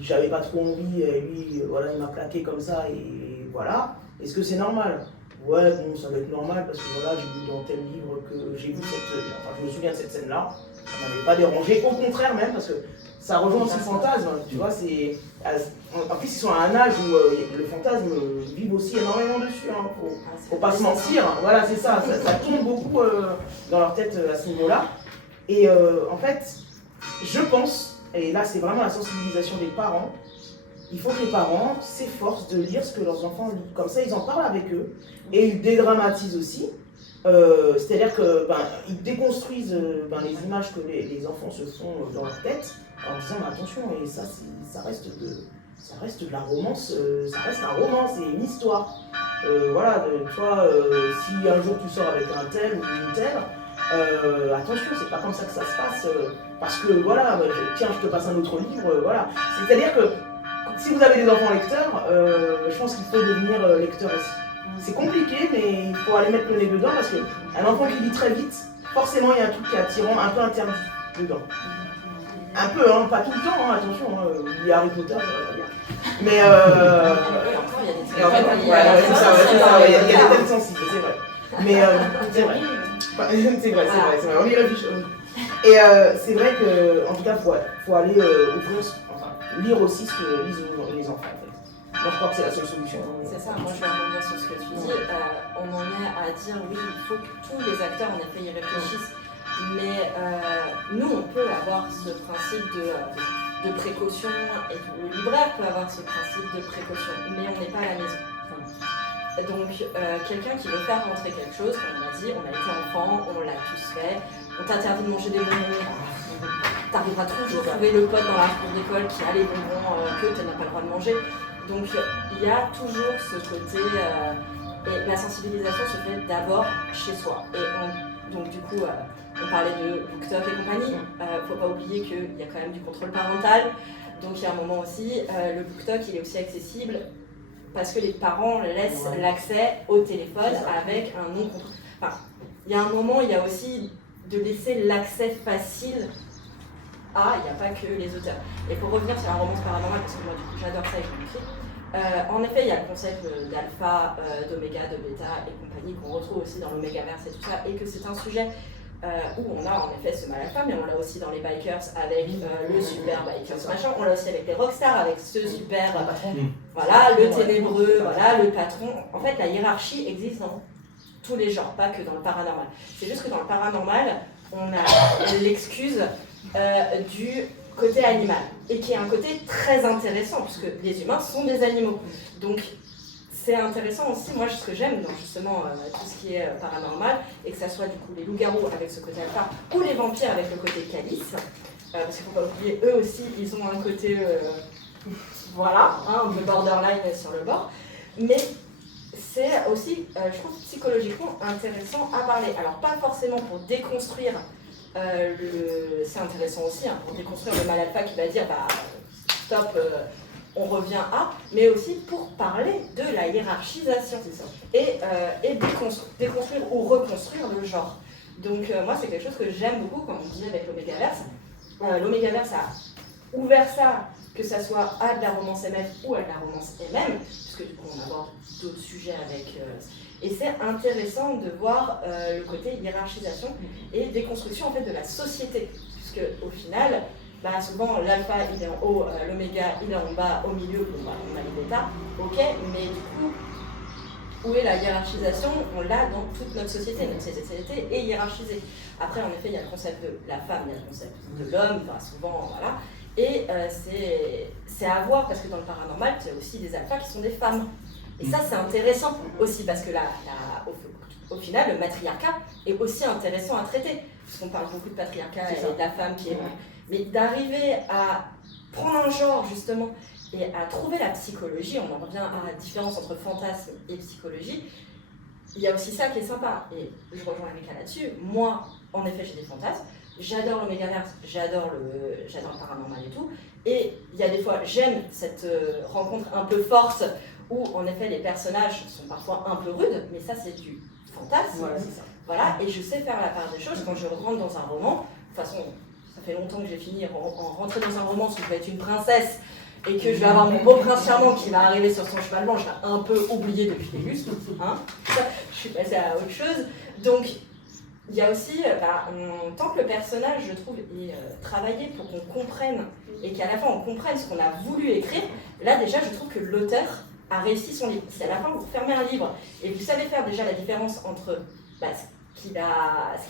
j'avais pas trop envie, et lui, voilà, il m'a plaqué comme ça, et voilà. Est-ce que c'est normal? Ouais, bon, ça doit être normal, parce que voilà, j'ai lu dans tel livre que j'ai vu je me souviens de cette scène-là, ça m'avait pas dérangé, au contraire même, parce que ça rejoint aussi le fantasme, tu vois, c'est... En plus, ils sont à un âge où le fantasme vibre aussi énormément dessus, faut pas se mentir, voilà, c'est ça tombe beaucoup dans leur tête à ce niveau-là. Et en fait, je pense, et là c'est vraiment la sensibilisation des parents, il faut que les parents s'efforcent de lire ce que leurs enfants lisent. Comme ça, ils en parlent avec eux et ils dédramatisent aussi. C'est-à-dire qu'ils déconstruisent les images que les enfants se font dans leur tête en disant attention, et ça reste de la romance, ça reste un roman, c'est une histoire. Voilà, toi, si un jour tu sors avec un tel ou une telle, attention, c'est pas comme ça que ça se passe, parce que voilà, tiens, je te passe un autre livre, voilà. C'est-à-dire que si vous avez des enfants lecteurs, je pense qu'il faut devenir lecteur aussi. C'est compliqué, mais il faut aller mettre le nez dedans parce qu'un enfant qui lit très vite, forcément il y a un truc qui est attirant, un peu interdit dedans. Un peu, hein, pas tout le temps, hein, attention, il y a Harry Potter, mais c'est ça, il y a des thèmes sensibles, c'est vrai. Mais c'est vrai. C'est vrai, on y réfléchit. Et c'est vrai que, en tout cas, faut aller lire aussi ce que lisent les enfants en fait. Moi je crois que c'est la seule solution. C'est ça, moi je vais rebondir sur ce que tu dis. On en est à dire oui, il faut que tous les acteurs en effet y réfléchissent. Mais nous on peut avoir ce principe de précaution et le libraire peut avoir ce principe de précaution, mais on n'est pas à la maison. Donc quelqu'un qui veut faire rentrer quelque chose, comme on a dit, on a été enfant, on l'a tous fait, on t'interdit de manger des bonbons, t'arriveras toujours à trouver le pote dans la cour d'école qui a les bonbons que tu n'as pas le droit de manger. Donc il y a toujours ce côté, et la sensibilisation se fait d'abord chez soi. Et donc du coup, on parlait de BookTok et compagnie, faut pas oublier qu'il y a quand même du contrôle parental. Donc il y a un moment aussi, le BookTok il est aussi accessible parce que les parents laissent l'accès au téléphone avec un non contrôle. Enfin, il y a un moment, il y a aussi de laisser l'accès facile. Il n'y a pas que les auteurs. Et pour revenir sur la romance paranormale, parce que moi du coup j'adore ça et je l'écris, en effet il y a le concept d'alpha, d'oméga, de bêta et compagnie qu'on retrouve aussi dans l'omégaverse et tout ça, et que c'est un sujet où on a en effet ce mal alpha, mais on l'a aussi dans les bikers avec le super bikers machin, on l'a aussi avec les rockstars, avec ce super, voilà, le ténébreux, voilà, le patron. En fait la hiérarchie existe dans tous les genres, pas que dans le paranormal. C'est juste que dans le paranormal, on a l'excuse du côté animal, et qui est un côté très intéressant, puisque les humains sont des animaux. Donc c'est intéressant aussi, moi ce que j'aime dans justement tout ce qui est paranormal, et que ça soit du coup les loups-garous avec ce côté alpha, ou les vampires avec le côté calice, parce qu'il ne faut pas oublier, eux aussi, ils ont un côté, voilà, un peu borderline sur le bord, mais c'est aussi, je trouve, psychologiquement intéressant à parler. Alors pas forcément pour déconstruire, c'est intéressant aussi pour déconstruire le mal alpha qui va dire stop, on revient à, mais aussi pour parler de la hiérarchisation et déconstruire ou reconstruire le genre. Donc moi c'est quelque chose que j'aime beaucoup quand on disait avec l'Omégaverse. L'Omégaverse a ouvert ça, que ça soit à de la romance MF ou à de la romance MM, puisque du coup on aborde d'autres sujets avec... Et c'est intéressant de voir le côté hiérarchisation et déconstruction en fait de la société, puisque au final, souvent l'alpha il est en haut, l'oméga il est en bas, au milieu, on a les bêta, ok, mais du coup, où est la hiérarchisation? On l'a dans toute notre société est hiérarchisée. Après en effet il y a le concept de la femme, il y a le concept de l'homme, souvent voilà, et c'est à voir parce que dans le paranormal il y a aussi des alphas qui sont des femmes. Et ça, c'est intéressant aussi parce que au final, le matriarcat est aussi intéressant à traiter. Puisqu'on parle beaucoup de patriarcat et de la femme qui est... Mais d'arriver à prendre un genre, justement, et à trouver la psychologie, on en revient à la différence entre fantasme et psychologie, il y a aussi ça qui est sympa. Et je rejoins Erika là-dessus. Moi, en effet, j'ai des fantasmes. J'adore l'Omégaverse, j'adore le paranormal et tout. Et il y a des fois, j'aime cette rencontre un peu forte, où en effet les personnages sont parfois un peu rudes, mais ça c'est du fantasme. Voilà, et je sais faire la part des choses quand je rentre dans un roman. De toute façon, ça fait longtemps que j'ai fini en rentrer dans un roman où je vais être une princesse et que je vais avoir mon beau prince charmant qui va arriver sur son cheval blanc, je vais un peu oublier depuis le début, je suis passée à autre chose. Donc il y a aussi, tant que le personnage, je trouve, est travaillé pour qu'on comprenne et qu'à la fin on comprenne ce qu'on a voulu écrire, là déjà je trouve que l'auteur a réussi son livre. Si à la fin vous fermez un livre et vous savez faire déjà la différence entre ce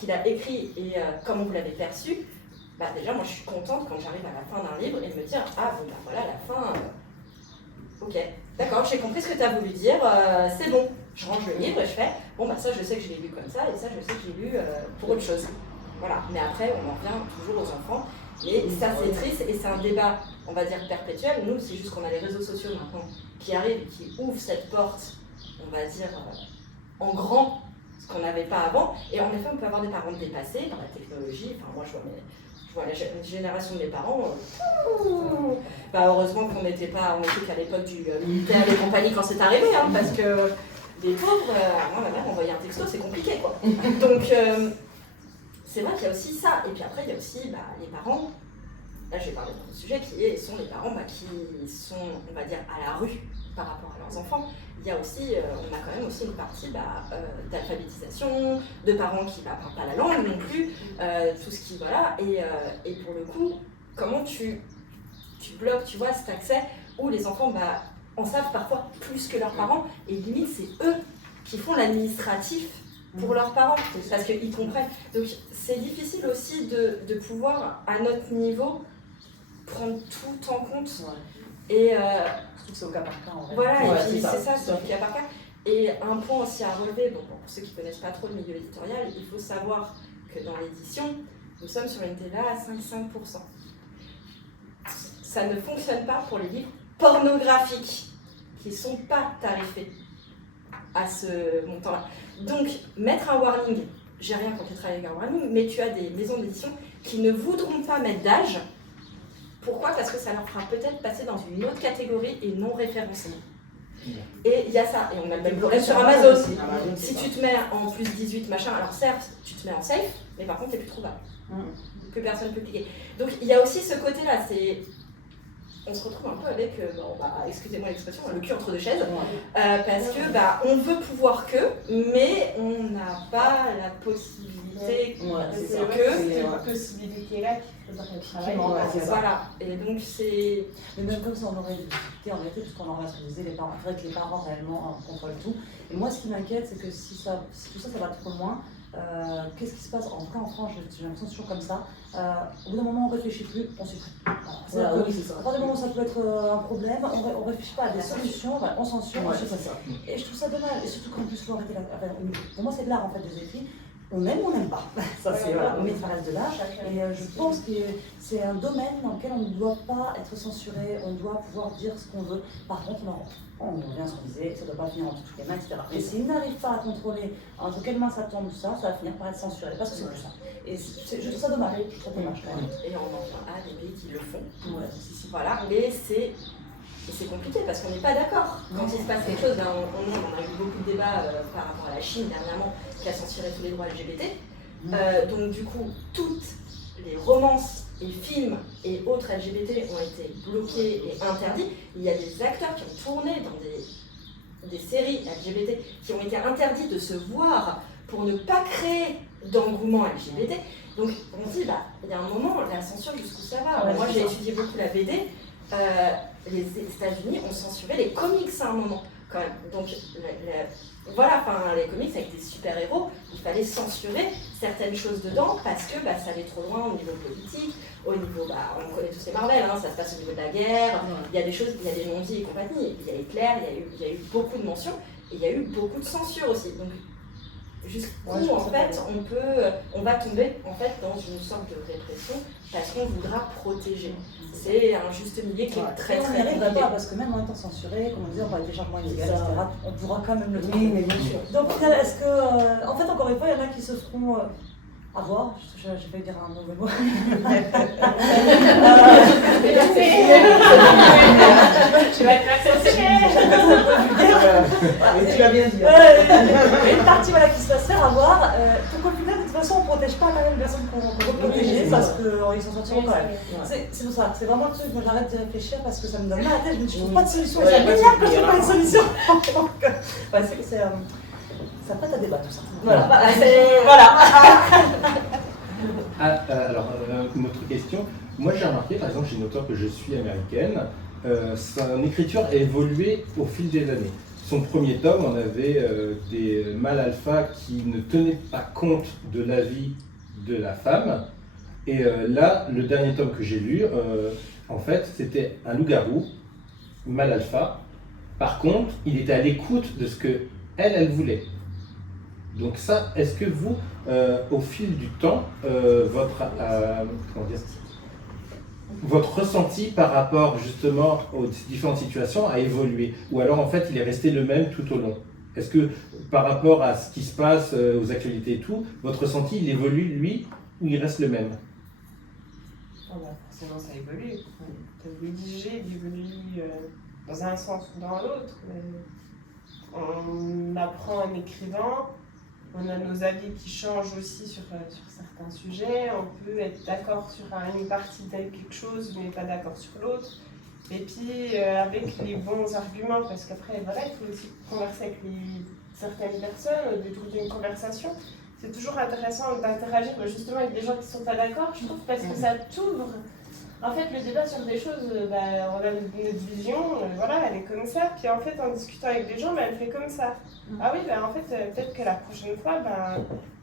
qu'il a écrit et comment vous l'avez perçu, bah déjà moi je suis contente quand j'arrive à la fin d'un livre et de me dire ah bon bah voilà la fin, ok, d'accord, j'ai compris ce que tu as voulu dire, c'est bon, je range le livre et je fais bon bah ça je sais que je l'ai lu comme ça et ça je sais que je l'ai lu pour autre chose. Voilà, mais après on en revient toujours aux enfants. Et ça c'est triste et c'est un débat, on va dire, perpétuel. Nous, c'est juste qu'on a les réseaux sociaux maintenant qui arrivent et qui ouvrent cette porte, on va dire, en grand, ce qu'on n'avait pas avant. Et en effet, on peut avoir des parents dépassés par la technologie. Enfin, moi, je vois la génération de mes parents. Bah, heureusement qu'on n'était qu'à l'époque du militaire et compagnie quand c'est arrivé, hein, parce que les pauvres, moi, ma mère envoyait un texto, c'est compliqué, quoi. Donc, c'est vrai qu'il y a aussi ça. Et puis après, il y a aussi les parents. Là, je vais parler d'un sujet qui sont les parents qui sont, on va dire, à la rue par rapport à leurs enfants. Il y a aussi, on a quand même aussi une partie d'alphabétisation, de parents qui ne parlent pas la langue non plus, tout ce qui, voilà. Et pour le coup, comment tu bloques, tu vois, cet accès où les enfants en savent parfois plus que leurs parents et limite, c'est eux qui font l'administratif pour leurs parents, parce qu'ils comprennent. Donc c'est difficile aussi de pouvoir, à notre niveau, prendre tout en compte. Ouais. Et surtout que c'est au cas par cas en fait. Voilà, et puis c'est ça, c'est au cas par cas. Et un point aussi à relever, bon, pour ceux qui ne connaissent pas trop le milieu éditorial, il faut savoir que dans l'édition, nous sommes sur une TVA à 5,5%. Ça ne fonctionne pas pour les livres pornographiques, qui ne sont pas tarifés à ce montant-là. Donc, mettre un warning, j'ai rien contre les travail avec un warning, mais tu as des maisons d'édition qui ne voudront pas mettre d'âge. Pourquoi ? Parce que ça leur fera peut-être passer dans une autre catégorie et non référencée. Et il y a ça, et on a le même problème sur Amazon. Si tu te mets en plus 18 machin, alors certes, tu te mets en safe, mais par contre, tu n'es plus trouvable. Plus personne ne peut cliquer. Donc, il y a aussi ce côté-là, on se retrouve un peu avec, excusez-moi l'expression, le cul entre deux chaises, parce que on veut pouvoir mais on n'a pas la possibilité c'est cette possibilité-là qui fait le travail. Voilà, et donc c'est... Mais même comme ça, on aurait des difficultés en réalité, puisqu'on en revient à ce que disait les parents. C'est vrai que les parents réellement contrôlent tout. Et moi, ce qui m'inquiète, c'est que si tout ça va trop loin, qu'est-ce qui se passe? En tout cas en France, j'ai l'impression toujours comme ça. Au bout d'un moment, on ne réfléchit plus, on supprime. Voilà. À partir du moment où ça peut être un problème, on ne réfléchit pas à des solutions, on censure, on supprime. Et je trouve ça dommage, et surtout qu'en plus, il faut arrêter pour moi, c'est de l'art en fait des écrits. On aime ou on n'aime pas. Ça, c'est voilà, mais ça reste de l'art. Et je pense que c'est un domaine dans lequel on ne doit pas être censuré, on doit pouvoir dire ce qu'on veut. Par contre, on revient à ce qu'on disait, ça ne doit pas finir entre toutes les mains, etc. Et s'ils n'arrivent pas à contrôler entre quelles mains ça tombe, ça va finir par être censuré, parce que c'est plus ça. Et je trouve ça dommage, quand même. Et on en voit des pays qui le font. Ouais. Voilà, mais c'est compliqué parce qu'on n'est pas d'accord. Quand il se passe quelque chose, on a eu beaucoup de débats par rapport à la Chine dernièrement qui a censuré tous les droits LGBT. Donc du coup, toutes les romances et films et autres LGBT ont été bloqués et interdits. Il y a des acteurs qui ont tourné dans des séries LGBT qui ont été interdits de se voir pour ne pas créer d'engouement LGBT. Donc on se dit, il y a un moment, la censure jusqu'où ça va. Moi j'ai étudié beaucoup la BD. Les États-Unis ont censuré les comics à un moment quand même. Donc les comics avec des super-héros, il fallait censurer certaines choses dedans parce que ça allait trop loin au niveau politique, au niveau, on connaît tous les Marvel, ça se passe au niveau de la guerre, il y a des choses, il y a des non-dits et compagnie, il y a Hitler, il y a eu beaucoup de mentions et il y a eu beaucoup de censure aussi. Donc jusqu'où en fait on va tomber en fait dans une sorte de répression parce qu'on voudra protéger. C'est un juste milieu qui est très très compliqué. Parce que même en étant censuré, comme on disait, on va déjà moins illégal, etc. On pourra quand même le trouver. Oui, mais bien sûr. Donc est-ce que, en fait, encore une fois, il y en a qui se feront avoir, j'ai failli dire un mauvais mot. Tu vas te faire censurer. Tu l'as bien dit. Une partie qui se fasse faire avoir, pour qu'au final, de toute façon, on ne protège pas quand même les personnes qu'on veut protéger, parce qu'ils s'en sortiront quand même. C'est pour ça, c'est vraiment le truc, moi j'arrête de réfléchir parce que ça me donne mal à la tête, je me dis, je trouve pas de solution, et c'est génial que je trouve pas une solution. Ça prête à débat tout ça. Voilà. Alors, une autre question. Moi j'ai remarqué, par exemple, chez une auteure que je suis américaine, son écriture a évolué au fil des années. son premier tome, on avait des mâles alpha qui ne tenaient pas compte de l'avis de la femme. Et là, le dernier tome que j'ai lu, en fait, c'était un loup-garou, mâle alpha. Par contre, il était à l'écoute de ce que elle voulait. Donc ça, est-ce que vous, au fil du temps, votre ressenti par rapport justement aux différentes situations a évolué? Ou alors en fait, il est resté le même tout au long? Est-ce que par rapport à ce qui se passe, aux actualités et tout, votre ressenti, il évolue lui ou il reste le même? Oh bah, forcément, ça évolue. Le DG, il évolue dans un sens ou dans l'autre. On apprend en écrivant, on a nos avis qui changent aussi sur certains sujets. On peut être d'accord sur une partie de quelque chose, mais pas d'accord sur l'autre. Et puis, avec les bons arguments, parce qu'après, voilà, il faut aussi converser avec certaines personnes au détour d'une conversation. C'est toujours intéressant d'interagir justement avec des gens qui ne sont pas d'accord, je trouve, parce que ça t'ouvre. En fait, le débat sur des choses, on a notre vision, voilà, elle est comme ça. Puis en fait, en discutant avec des gens, elle fait comme ça. Ah oui, en fait, peut-être que la prochaine fois,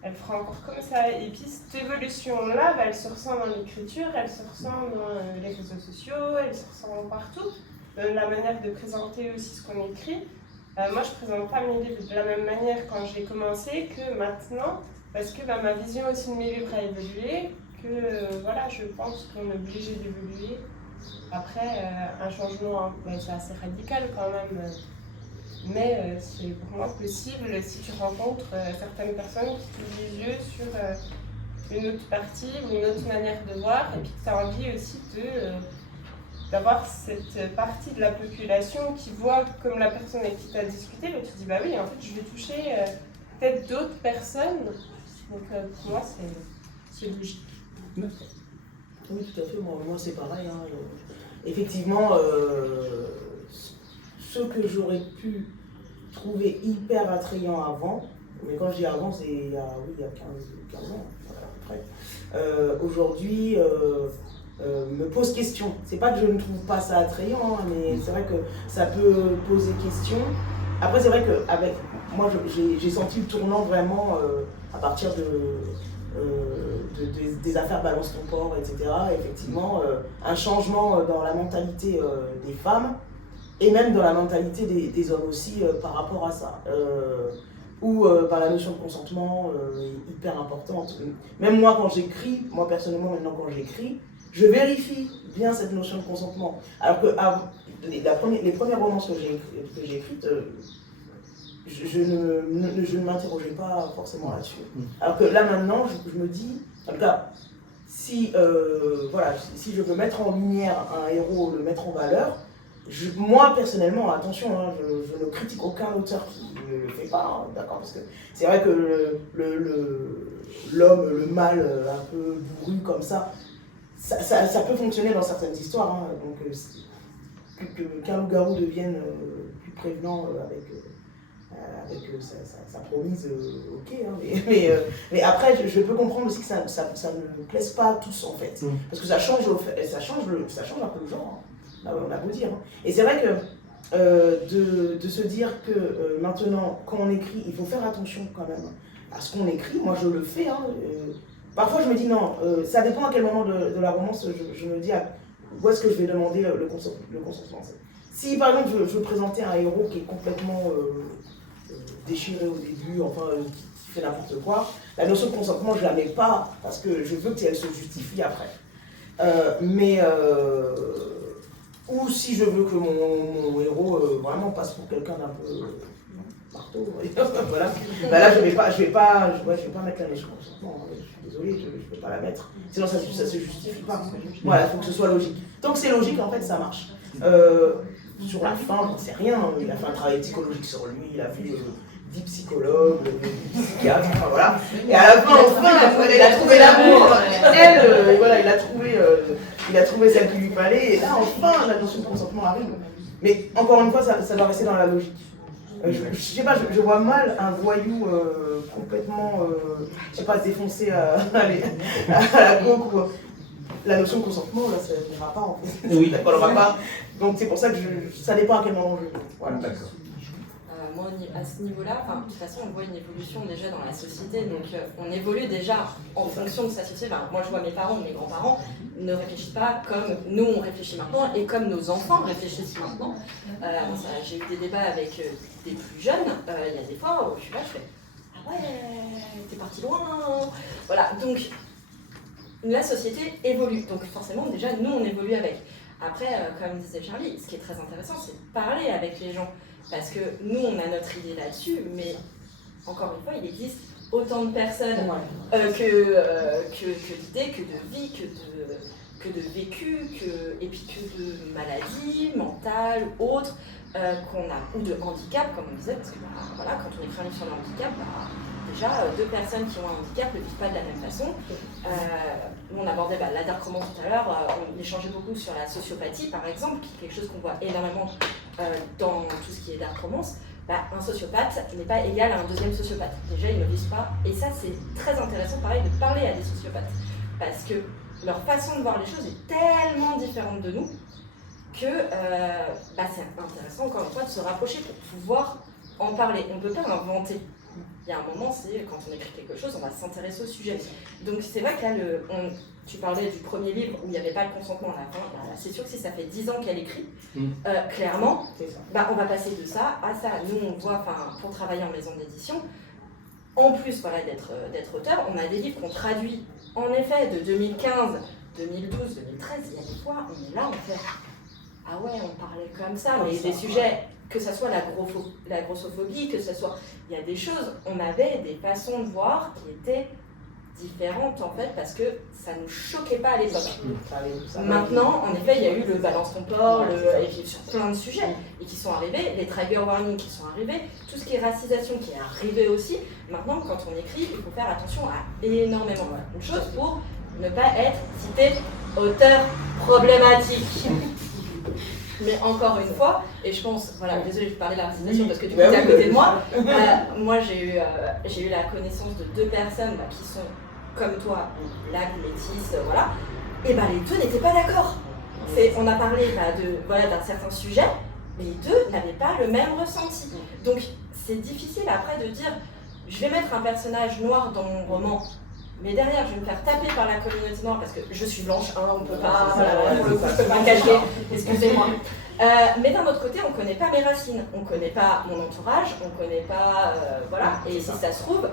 elle fera encore comme ça. Et puis cette évolution-là, elle se ressent dans l'écriture, elle se ressent dans les réseaux sociaux, elle se ressent partout. Dans la manière de présenter aussi ce qu'on écrit. Moi, je ne présente pas mes livres de la même manière quand j'ai commencé que maintenant, parce que ma vision aussi de mes livres a évolué, que voilà, je pense qu'on est obligé d'évoluer. Après, un changement, c'est assez radical quand même, mais c'est pour moi possible si tu rencontres certaines personnes qui t'ouvrent les yeux sur une autre partie ou une autre manière de voir, et puis que tu as envie aussi d'avoir cette partie de la population qui voit comme la personne avec qui tu as discuté, mais tu te dis bah oui, en fait je vais toucher peut-être d'autres personnes, donc pour moi c'est logique. Oui, tout à fait, moi c'est pareil. Hein. Effectivement, ce que j'aurais pu trouver hyper attrayant avant, mais quand je dis avant, c'est il y a 15 ans, à peu près, aujourd'hui me pose question. C'est pas que je ne trouve pas ça attrayant, hein, mais c'est vrai que ça peut poser question. Après, c'est vrai que avec moi, j'ai senti le tournant vraiment à partir des affaires Balance ton port, etc. Effectivement, un changement dans la mentalité des femmes et même dans la mentalité des hommes aussi par rapport à ça. Où la notion de consentement est hyper importante. Même moi, quand j'écris, moi personnellement, maintenant quand j'écris, je vérifie bien cette notion de consentement. Alors que les premières romances que j'ai écrites, je ne m'interrogeais pas forcément là-dessus. Alors que là maintenant, je me dis, en tout cas, si je veux mettre en lumière un héros, le mettre en valeur, moi personnellement, attention, hein, je ne critique aucun auteur qui ne le fait pas, hein, d'accord, parce que c'est vrai que l'homme, le mâle un peu bourru comme ça peut fonctionner dans certaines histoires, hein, donc qu'un loup-garou devienne plus prévenant avec sa promise, ok, hein, mais après je peux comprendre aussi que ça ne plaise pas à tous en fait, parce que ça change un peu le genre, hein. Là, on a beau dire, hein. Et c'est vrai que de se dire que maintenant quand on écrit, il faut faire attention quand même à ce qu'on écrit. Moi je le fais, hein, parfois je me dis non, ça dépend à quel moment de la romance je me dis où est-ce que je vais demander le consentement. Si par exemple je veux présenter un héros qui est complètement déchiré au début, enfin qui fait n'importe quoi, la notion de consentement je la mets pas parce que je veux qu'elle se justifie après. Ou si je veux que mon héros vraiment passe pour quelqu'un d'un peu marteau, voilà, là je vais pas mettre la notion de consentement, je suis désolé, je ne peux pas la mettre, sinon ça se justifie pas. Voilà, il faut que ce soit logique. Tant que c'est logique, en fait, ça marche. Sur la fin, j'en sais rien, il a fait un travail psychologique sur lui, il a vu 10 psychologues, 10 psychiatres, enfin voilà. Et à la fin, enfin, il a trouvé l'amour, voilà, il a trouvé celle qu'il lui fallait, et là, enfin, la notion de consentement arrive. Mais encore une fois, ça doit rester dans la logique. Je sais pas, je vois mal un voyou complètement, je sais pas, se défoncer à la coke ou la notion de consentement, là, ça ne va pas en fait. Oui. Ça ne collera pas. Donc c'est pour ça que ça dépend à quel moment je. Voilà. D'accord. moi, à ce niveau-là, de toute façon, on voit une évolution déjà dans la société. Donc, on évolue déjà en fonction de sa société. Enfin, moi, je vois mes parents, mes grands-parents ne réfléchissent pas comme nous, on réfléchit maintenant et comme nos enfants réfléchissent maintenant. J'ai eu des débats avec des plus jeunes. Il y a des fois où je suis là, je fais « Ah ouais, t'es parti loin !» Voilà, donc la société évolue. Donc, forcément, déjà, nous, on évolue avec. Après, comme disait Charlie, ce qui est très intéressant, c'est de parler avec les gens. Parce que nous, on a notre idée là-dessus, mais encore une fois, il existe autant de personnes que d'idées, que de vie, que de vécu, et puis que de maladies mentales, autres, qu'on a, ou de handicap, comme on disait, parce que voilà, quand on écrit un livre sur le handicap, déjà, deux personnes qui ont un handicap ne vivent pas de la même façon. On abordait la dark romance tout à l'heure, on échangeait beaucoup sur la sociopathie, par exemple, qui est quelque chose qu'on voit énormément dans tout ce qui est dark romance. Un sociopathe n'est pas égal à un deuxième sociopathe. Déjà, ils ne vivent pas. Et ça, c'est très intéressant, pareil, de parler à des sociopathes. Parce que leur façon de voir les choses est tellement différente de nous que c'est intéressant, encore une fois, de se rapprocher pour pouvoir en parler. On ne peut pas inventer. Il y a un moment, c'est quand on écrit quelque chose, on va s'intéresser au sujet. Donc c'est vrai que là, tu parlais du premier livre où il n'y avait pas le consentement à la fin. C'est sûr que si ça fait 10 ans qu'elle écrit, clairement, on va passer de ça à ça. Nous, on voit, pour travailler en maison d'édition, en plus d'être auteur, on a des livres qu'on traduit en effet de 2015, 2012, 2013. Il y a des fois, on est là, on fait « Ah ouais, on parlait comme ça », mais des sujets... Que ce soit la grossophobie, que ce soit... Il y a des choses, on avait des façons de voir qui étaient différentes en fait, parce que ça ne nous choquait pas à l'époque. Maintenant, en effet, il y a eu le balance ton porc, et puis sur plein de sujets, et qui sont arrivés, les trigger warnings qui sont arrivés, tout ce qui est racisation qui est arrivé aussi. Maintenant, quand on écrit, il faut faire attention à énormément de choses pour ne pas être cité auteur problématique. Mais encore une fois, et je pense, désolée de parler de la racisation parce que du coup t'es à côté de moi, moi j'ai eu la connaissance de deux personnes qui sont comme toi, black, métis, et les deux n'étaient pas d'accord. On a parlé d'un certain sujet, mais les deux n'avaient pas le même ressenti. Donc c'est difficile après de dire, je vais mettre un personnage noir dans mon roman, mais derrière, je vais me faire taper par la communauté noire parce que je suis blanche, on peut pas, pour le coup, je peux pas me cacher, excusez-moi. Mais d'un autre côté, on connaît pas mes racines, on connaît pas mon entourage, on connaît pas, et si ça se trouve,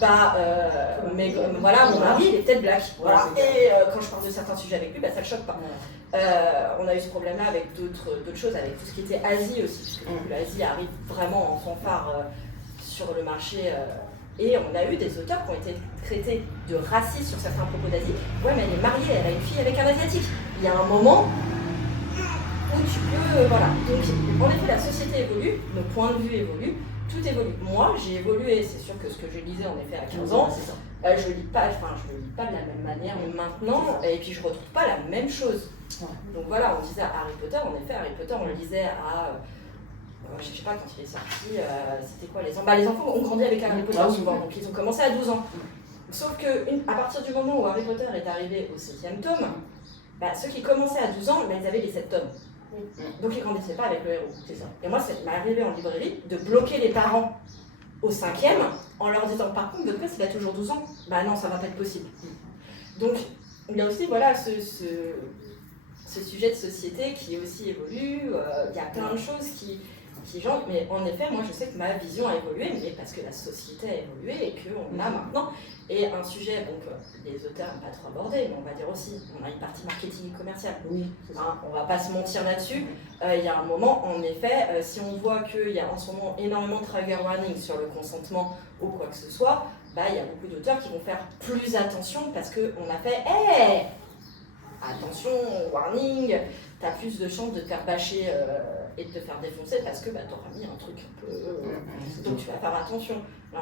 mon mari, il est peut-être black, et quand je parle de certains sujets avec lui, ça le choque pas. On a eu ce problème-là avec d'autres choses, avec tout ce qui était Asie aussi, parce que l'Asie arrive vraiment en fanfare sur le marché. Et on a eu des auteurs qui ont été traités de racistes sur certains propos d'Asie. Ouais, mais elle est mariée, elle a une fille avec un asiatique. Il y a un moment où tu peux... Donc, en effet, la société évolue, nos points de vue évoluent, tout évolue. Moi, j'ai évolué, c'est sûr que ce que je lisais en effet à 15 ans, je le lis pas de la même manière maintenant, et puis je retrouve pas la même chose. Donc voilà, on disait à Harry Potter, en effet, Harry Potter, on le lisait à... je sais pas, quand il est sorti, c'était quoi les enfants? Les enfants ont grandi avec Harry Potter souvent, donc ils ont commencé à 12 ans. Sauf que à partir du moment où Harry Potter est arrivé au 7e tome, ceux qui commençaient à 12 ans, ils avaient les 7 tomes. Donc ils grandissaient pas avec le héros. C'est ça. Et moi, ça m'est arrivé en librairie de bloquer les parents au 5e en leur disant par contre, votre gosse il a toujours 12 ans. Non, ça va pas être possible. Donc il y a aussi ce sujet de société qui aussi évolue, il y a plein de choses qui mais en effet, moi je sais que ma vision a évolué, mais parce que la société a évolué et qu'on a maintenant, et un sujet, donc les auteurs n'ont pas trop abordé, mais on va dire aussi, on a une partie marketing et commerciale. Oui, on va pas se mentir là-dessus. Il y a un moment, en effet, si on voit qu'il y a en ce moment énormément de trigger warning sur le consentement ou quoi que ce soit, il y a beaucoup d'auteurs qui vont faire plus attention parce qu'on a fait attention, warning, t'as plus de chances de te faire bâcher et de te faire défoncer parce que t'auras mis un truc un peu... Donc tu vas faire attention. Là,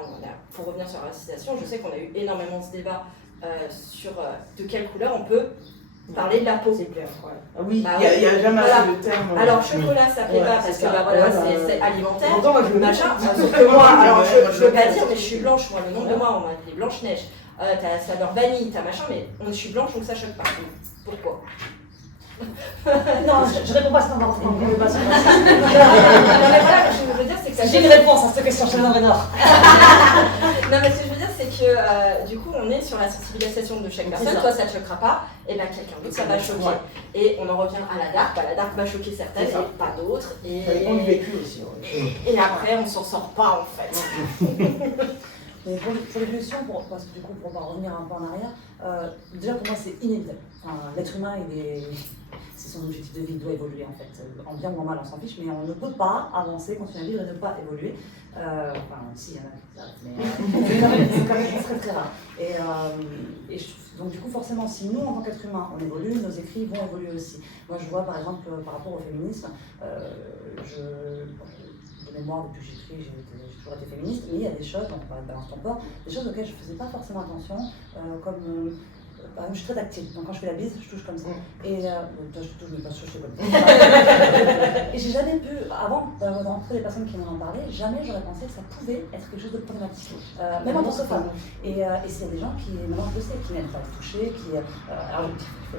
pour revenir sur la racisation, je sais qu'on a eu énormément ce débat sur de quelle couleur on peut parler de la peau. C'est clair, oui, il n'y a jamais assez de termes. Alors chocolat, ça plaît pas parce que c'est alimentaire. Machin, sauf que moi, alors je veux pas dire, mais je suis blanche, moi, le nom de moi, on m'a dit Blanche-Neige. T'as saveur vanille, t'as machin, mais je suis blanche donc ça choque pas. Pourquoi? Non, je réponds pas standard. Non, mais voilà, ce que je veux dire, c'est que J'ai une réponse à cette question, je l'en Nord. Non, mais ce que je veux dire, c'est que du coup, on est sur la sensibilisation de chaque personne. Toi, ça te choquera pas, et bien quelqu'un d'autre, ça va choquer. Ouais. Et on en revient à la dark. La dark va choquer certaines et pas d'autres. Ça dépend du vécu aussi. Et après, on s'en sort pas en fait. Mais pour l'évolution, parce que du coup, pour revenir un peu en arrière, déjà pour moi c'est inévitable. Enfin, l'être humain, c'est son objectif de vie, il doit évoluer en fait. En bien ou en mal, on s'en fiche, mais on ne peut pas avancer, continuer à vivre et ne pas évoluer. Enfin, si, il y en a qui s'arrêtent, mais c'est quand même très très rare. Donc du coup, forcément, si nous, en tant qu'être humain, on évolue, nos écrits vont évoluer aussi. Moi, je vois par exemple, par rapport au féminisme, de mémoire, depuis que j'écris, j'ai toujours été féministe, mais il y a des choses, on parlait de balance ton corps, des choses auxquelles je ne faisais pas forcément attention, comme par exemple, je suis très tactile, donc quand je fais la bise, je touche comme ça. Et toi, je touche, mais pas je touche comme ça. Et j'ai jamais pu, avant de rencontrer des personnes qui m'en ont parlé, jamais j'aurais pensé que ça pouvait être quelque chose de problématique, même en tant que femme. Et s'il y a des gens qui, maintenant je le sais, qui n'aiment pas être touchés, qui. Alors, je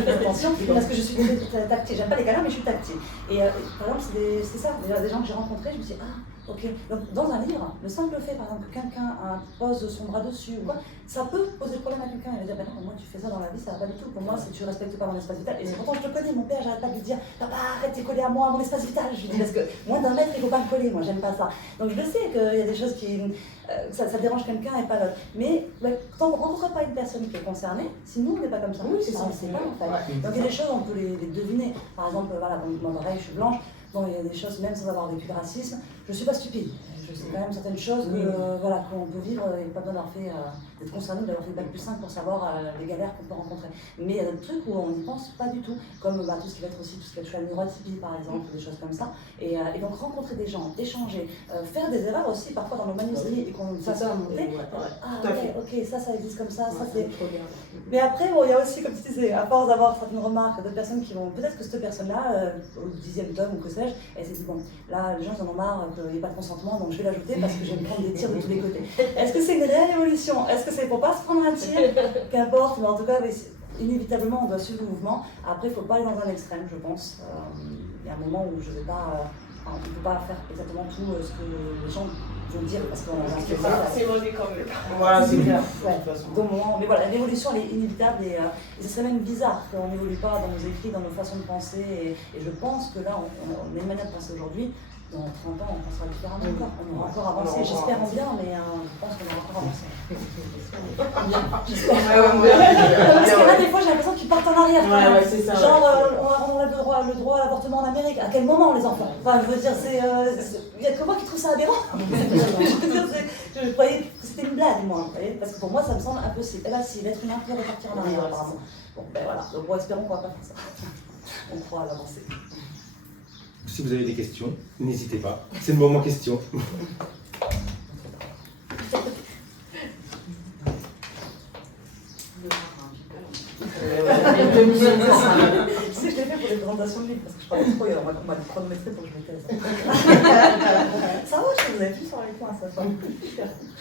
fais attention, parce que je suis très tactile, j'aime pas les câlins, mais je suis tactile. Et par exemple, c'est ça, des gens que j'ai rencontrés, je me suis dit, ah, ok. Donc, dans un livre, le simple fait, par exemple, que quelqu'un pose son bras dessus ou quoi, ça peut poser problème à quelqu'un. Il va dire, ben non, moi, tu fais ça dans la vie, ça va pas du tout. Pour moi, si tu respectes pas mon espace vital. Et pourtant, je te connais, mon père, j'arrête pas de lui dire, papa, arrête, t'es collé à moi, à mon espace vital. Je lui dis, parce que moins d'un mètre, il faut pas me coller, moi, j'aime pas ça. Donc, je le sais qu'il y a des choses qui. Ça dérange quelqu'un et pas l'autre. Mais tant qu'on ne rencontre pas une personne qui est concernée, si nous, on n'est pas comme ça, on ne sait pas en fait. Donc, il y a des choses, on peut les deviner. Par exemple, voilà, moi, pareil, je suis blanche. Bon, il y a des choses, même sans avoir vécu le racisme, je ne suis pas stupide. Je sais quand même certaines choses voilà, qu'on peut vivre et pas besoin d'être concerné, d'avoir fait le bac plus 5 pour savoir les galères qu'on peut rencontrer. Mais il y a d'autres trucs où on n'y pense pas du tout, comme tout ce qui va être aussi tout ce qui va être neurotypie par exemple, des choses comme ça. Et donc rencontrer des gens, échanger, faire des erreurs aussi parfois dans le manuscrit et qu'on fasse remonter. Ah ok, ça existe comme ça c'est. Mais après, bon, il y a aussi, comme tu disais, à force d'avoir certaines remarques de personnes qui vont. Peut-être que cette personne-là, au 10e tome ou que sais-je, elle s'est dit bon, là les gens ils en ont marre qu'il n'y ait pas de consentement, donc je vais l'ajouter parce que je vais me prendre des tirs de tous les côtés. Est-ce que c'est une réelle évolution? Est-ce que c'est pour pas se prendre un tir? Qu'importe, mais en tout cas, inévitablement on doit suivre le mouvement. Après, il ne faut pas aller dans un extrême, je pense. Il y a un moment où je ne vais pas. On ne peut pas faire exactement tout ce que les gens vont dire parce qu'on a c'est mauvais quand même. Voilà, c'est clair. Ouais, mais voilà, l'évolution elle est inévitable et ce serait même bizarre qu'on n'évolue pas dans nos écrits, dans nos façons de penser. Et je pense que là, on a une manière de penser aujourd'hui. Dans 30 ans, on pensera différemment encore. On aura encore avancé, j'espère en bien, mais je pense qu'on aura encore avancé. J'espère. Parce que là, des fois, j'ai l'impression qu'ils partent en arrière. C'est ça. Genre, on a le droit à l'avortement en Amérique. À quel moment, les enfants? Enfin, je veux dire, il y a que moi qui trouve ça aberrant. Je croyais que c'était une blague, moi. Parce que pour moi, ça me semble impossible. Et là, si l'être humain peut repartir en arrière, apparemment. Bon, ben voilà. Donc, espérons qu'on va pas faire ça. On croit à l'avancée. Si vous avez des questions, n'hésitez pas. C'est le moment question. Tu sais, je l'ai fait pour les présentations de livres parce que je parlais trop et on m'a chronométré pour que je me taise. Ça va, vous avez plus sur les points, ça va. Je suis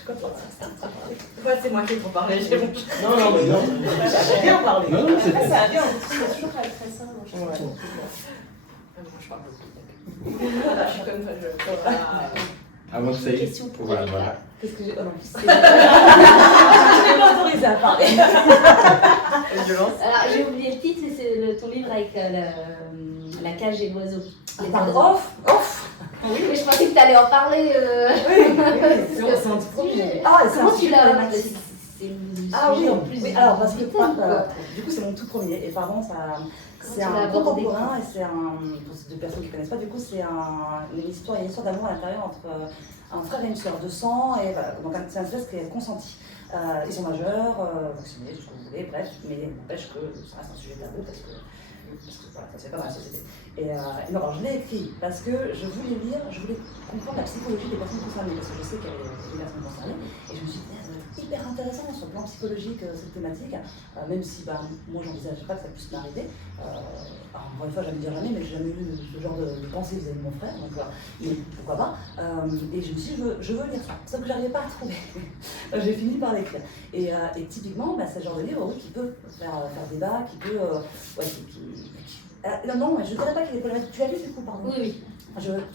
contente. Ouais, c'est moi qui ai trop parlé, j'ai honte. Non, mais non. J'ai bien parlé. Non, c'est Ça va bien, c'est toujours très très simple. Moi, je parle beaucoup. Je suis comme ça, avant que ça y est. Voilà. Qu'est-ce que j'ai. Oh non, je n'ai pas autorisé à parler. Alors j'ai oublié le titre, mais c'est ton livre avec la cage et l'oiseau. Off. Mais je pensais que tu allais en parler. Oui, c'est un petit projet. Comment tu l'as Oui, alors parce que du coup c'est mon tout premier et pardon c'est un contemporain et c'est pour deux personnes qui ne connaissent pas, du coup c'est une histoire d'amour à l'intérieur entre un frère et une sœur de sang et voilà, donc c'est un inceste qui est consenti. Ils sont majeurs, vaccinés, tout ce que vous voulez, bref, mais n'empêche que ça reste un sujet tabou parce que voilà, ça se fait pas dans la société. Et non, alors je l'ai écrit parce que je voulais comprendre la psychologie des personnes concernées, parce que je sais qu'il y avait des personnes concernées, et je me suis dit, ça va être hyper intéressant sur le plan psychologique cette thématique, même si moi j'envisageais pas que ça puisse m'arriver. Encore une fois, jamais dire jamais, mais j'ai jamais eu ce genre de pensée vis-à-vis de mon frère, donc mais pourquoi pas. Et je me suis dit, je veux lire ça, sauf que j'arrivais pas à trouver. J'ai fini par l'écrire. Et typiquement, c'est le genre de livre qui peut faire débat, qui peut. Non, je ne dirais pas qu'il est problématique. Tu l'as lu du coup, pardon? Oui.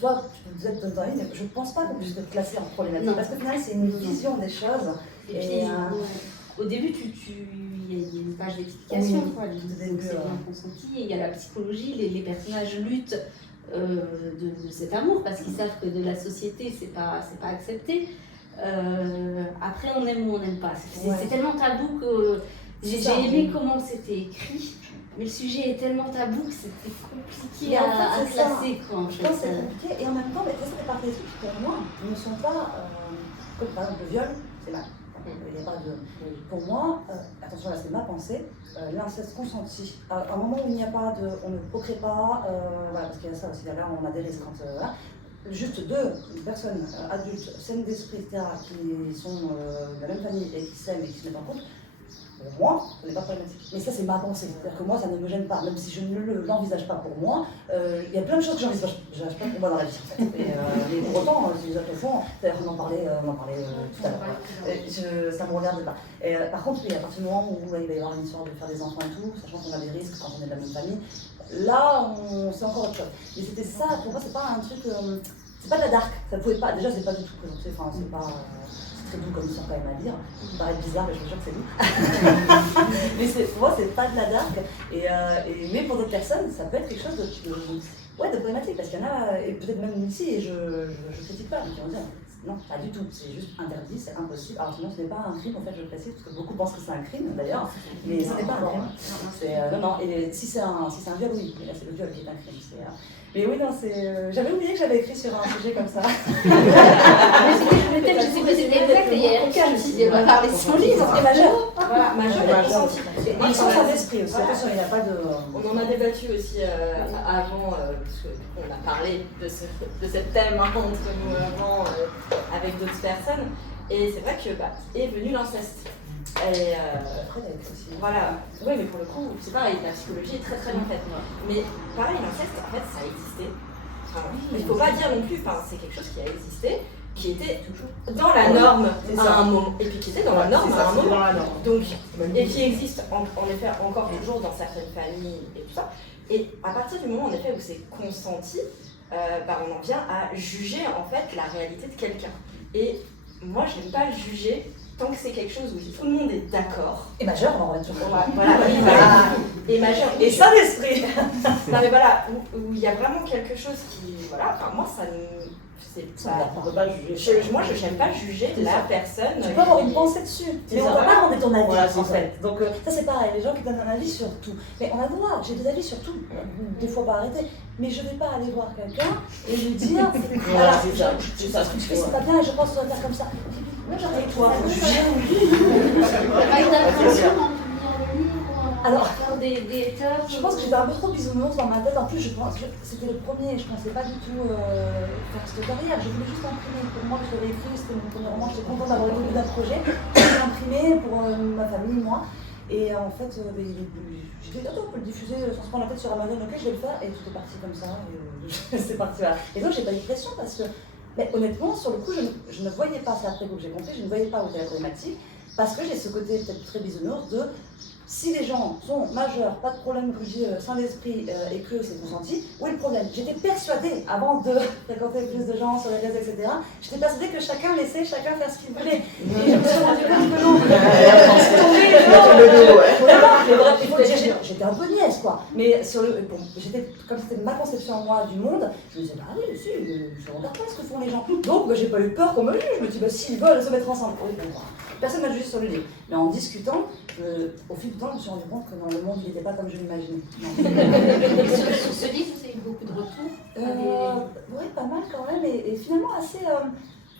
toi, tu disais que dans mais je ne pense pas qu'on puisse te classer en problématique. Non. Parce qu'au final, c'est une vision des choses. Et puis, au début, il y a une page d'explication, Oui, quoi. au Donc, début, c'est bien consenti. Et il y a la psychologie, les personnages luttent de cet amour parce qu'ils savent que de la société, c'est pas accepté. Après, on aime ou on n'aime pas. C'est tellement tabou que j'ai aimé comment c'était écrit. Mais le sujet est tellement tabou que c'était compliqué à classer. Quoi, je pense que c'est compliqué. Et en même temps, ça fait partie des trucs qui, pour moi, ne sont pas. Comme par exemple le viol, c'est mal. Il n'y a pas de... Pour moi, attention là, c'est ma pensée, l'inceste consenti. À un moment où il n'y a pas de. On ne procrée pas, voilà, parce qu'il y a ça aussi, là, on a des risques quand. Voilà. Juste deux personnes adultes, saines d'esprit, etc., qui sont de la même famille et qui s'aiment et qui se mettent en couple. Pour moi, ce n'est pas problématique. Mais ça, c'est ma pensée. C'est-à-dire que moi, ça ne me gêne pas. Même si je ne l'envisage pas pour moi, il y a plein de choses que j'envisage pas pour moi dans la vie. En fait. Mais pour autant, si les autres le font, d'ailleurs, on en parlait tout à l'heure. Ça me regarde pas. Par contre, oui, à partir du moment où il va y avoir une histoire de faire des enfants et tout, sachant qu'on a des risques quand on est de la même famille, là, c'est encore autre chose. Mais c'était ça, pour moi, c'est pas un truc. C'est pas de la dark. Ça pouvait pas. Déjà, c'est pas du tout présenté. Enfin, c'est pas. C'est doux comme histoire quand même à lire. Ça paraît bizarre, mais je suis sûre que c'est doux. Mais pour moi, c'est pas de la dark. Mais pour d'autres personnes, ça peut être quelque chose de problématique. Parce qu'il y en a, et peut-être même ici, et je critique pas, mais qui vont dire non, pas du tout. C'est juste interdit, c'est impossible. Alors sinon, ce n'est pas un crime, en fait, je précise, parce que beaucoup pensent que c'est un crime d'ailleurs. Mais ce n'est pas un crime. Non. Et si c'est un viol, oui. Mais là, c'est le viol qui est un crime. Mais oui, non, j'avais oublié que j'avais écrit sur un sujet comme ça. Peut-être, je sais pas si c'était exact, et il y a Erika qui va parler de son livre. C'est majeur. Voilà, majeur et consenti. Et ils sont sans esprit aussi. Attention, il n'y a pas de. On en a débattu aussi avant, parce qu'on a parlé de ce thème entre nous avant avec d'autres personnes. Et c'est vrai que est venu l'inceste. Et voilà, oui, mais pour le coup, c'est pareil, la psychologie est très très bien faite. Mais pareil, l'inceste, en fait, ça a existé. Enfin, il ne faut pas dire non plus, c'est quelque chose qui a existé, qui était dans la norme à un moment, et puis qui était dans la norme à un moment. Donc, et qui existe en effet encore toujours dans certaines familles et tout ça. Et à partir du moment en effet où c'est consenti, on en vient à juger en fait la réalité de quelqu'un. Et moi, je n'aime pas juger tant que c'est quelque chose où tout le monde est d'accord. Et majeur, on va toujours. Voilà. Et majeur. Et ça d'esprit. Non mais voilà, où il y a vraiment quelque chose qui, moi ça ne. On peut pas juger. Moi, je n'aime pas juger la personne. Tu peux avoir une pensée dessus, mais on ne va pas demander ton avis, Voilà, en fait. Donc ça c'est pareil, les gens qui donnent un avis sur tout. Mais on a le droit, j'ai des avis sur tout, des fois pas arrêter. Mais je ne vais pas aller voir quelqu'un et lui dire, voilà, c'est pas bien et je pense qu'on doit faire comme ça. Moi j'arrête toi, juger. Alors, je pense que j'étais un peu trop bisounours dans ma tête. En plus, je pense que c'était le premier. Je ne pensais pas du tout faire cette carrière. Je voulais juste imprimer. Pour moi, je l'avais écrit, c'était mon premier roman. J'étais contente d'avoir été au bout d'un projet. J'ai imprimé pour ma famille, moi. Et en fait, j'ai dit, attends, on peut le diffuser sans se prendre la tête sur Amazon. Ok, je vais le faire. Et tout est parti comme ça. Et c'est parti là. Et donc, j'ai pas eu de pression parce que, honnêtement, sur le coup, je ne voyais pas, c'est après coup que j'ai compris, je ne voyais pas où était la problématique. Parce que j'ai ce côté peut-être très bisounours de. Si les gens sont majeurs, pas de problème, que je dis sain d'esprit et que c'est consenti, où est le problème? J'étais persuadée, avant de fréquenter plus de gens sur les réseaux, etc., j'étais persuadée que chacun laissait chacun faire ce qu'il voulait. Et je me suis rendu compte que non. J'étais un peu niaise, quoi. Mais comme c'était ma conception, moi, du monde, je me disais, bah oui, si, je regarde pas ce que font les gens. Donc, j'ai pas eu peur qu'on me juge. Je me dis, s'ils veulent se mettre ensemble. Oui, bon, personne m'a jugé sur le livre. Mais en discutant, au fil du temps, je me suis rendu compte que dans le monde, il n'était pas comme je l'imaginais. Sur ce livre, vous avez eu beaucoup de retours? Oui, pas mal quand même. Et finalement, assez.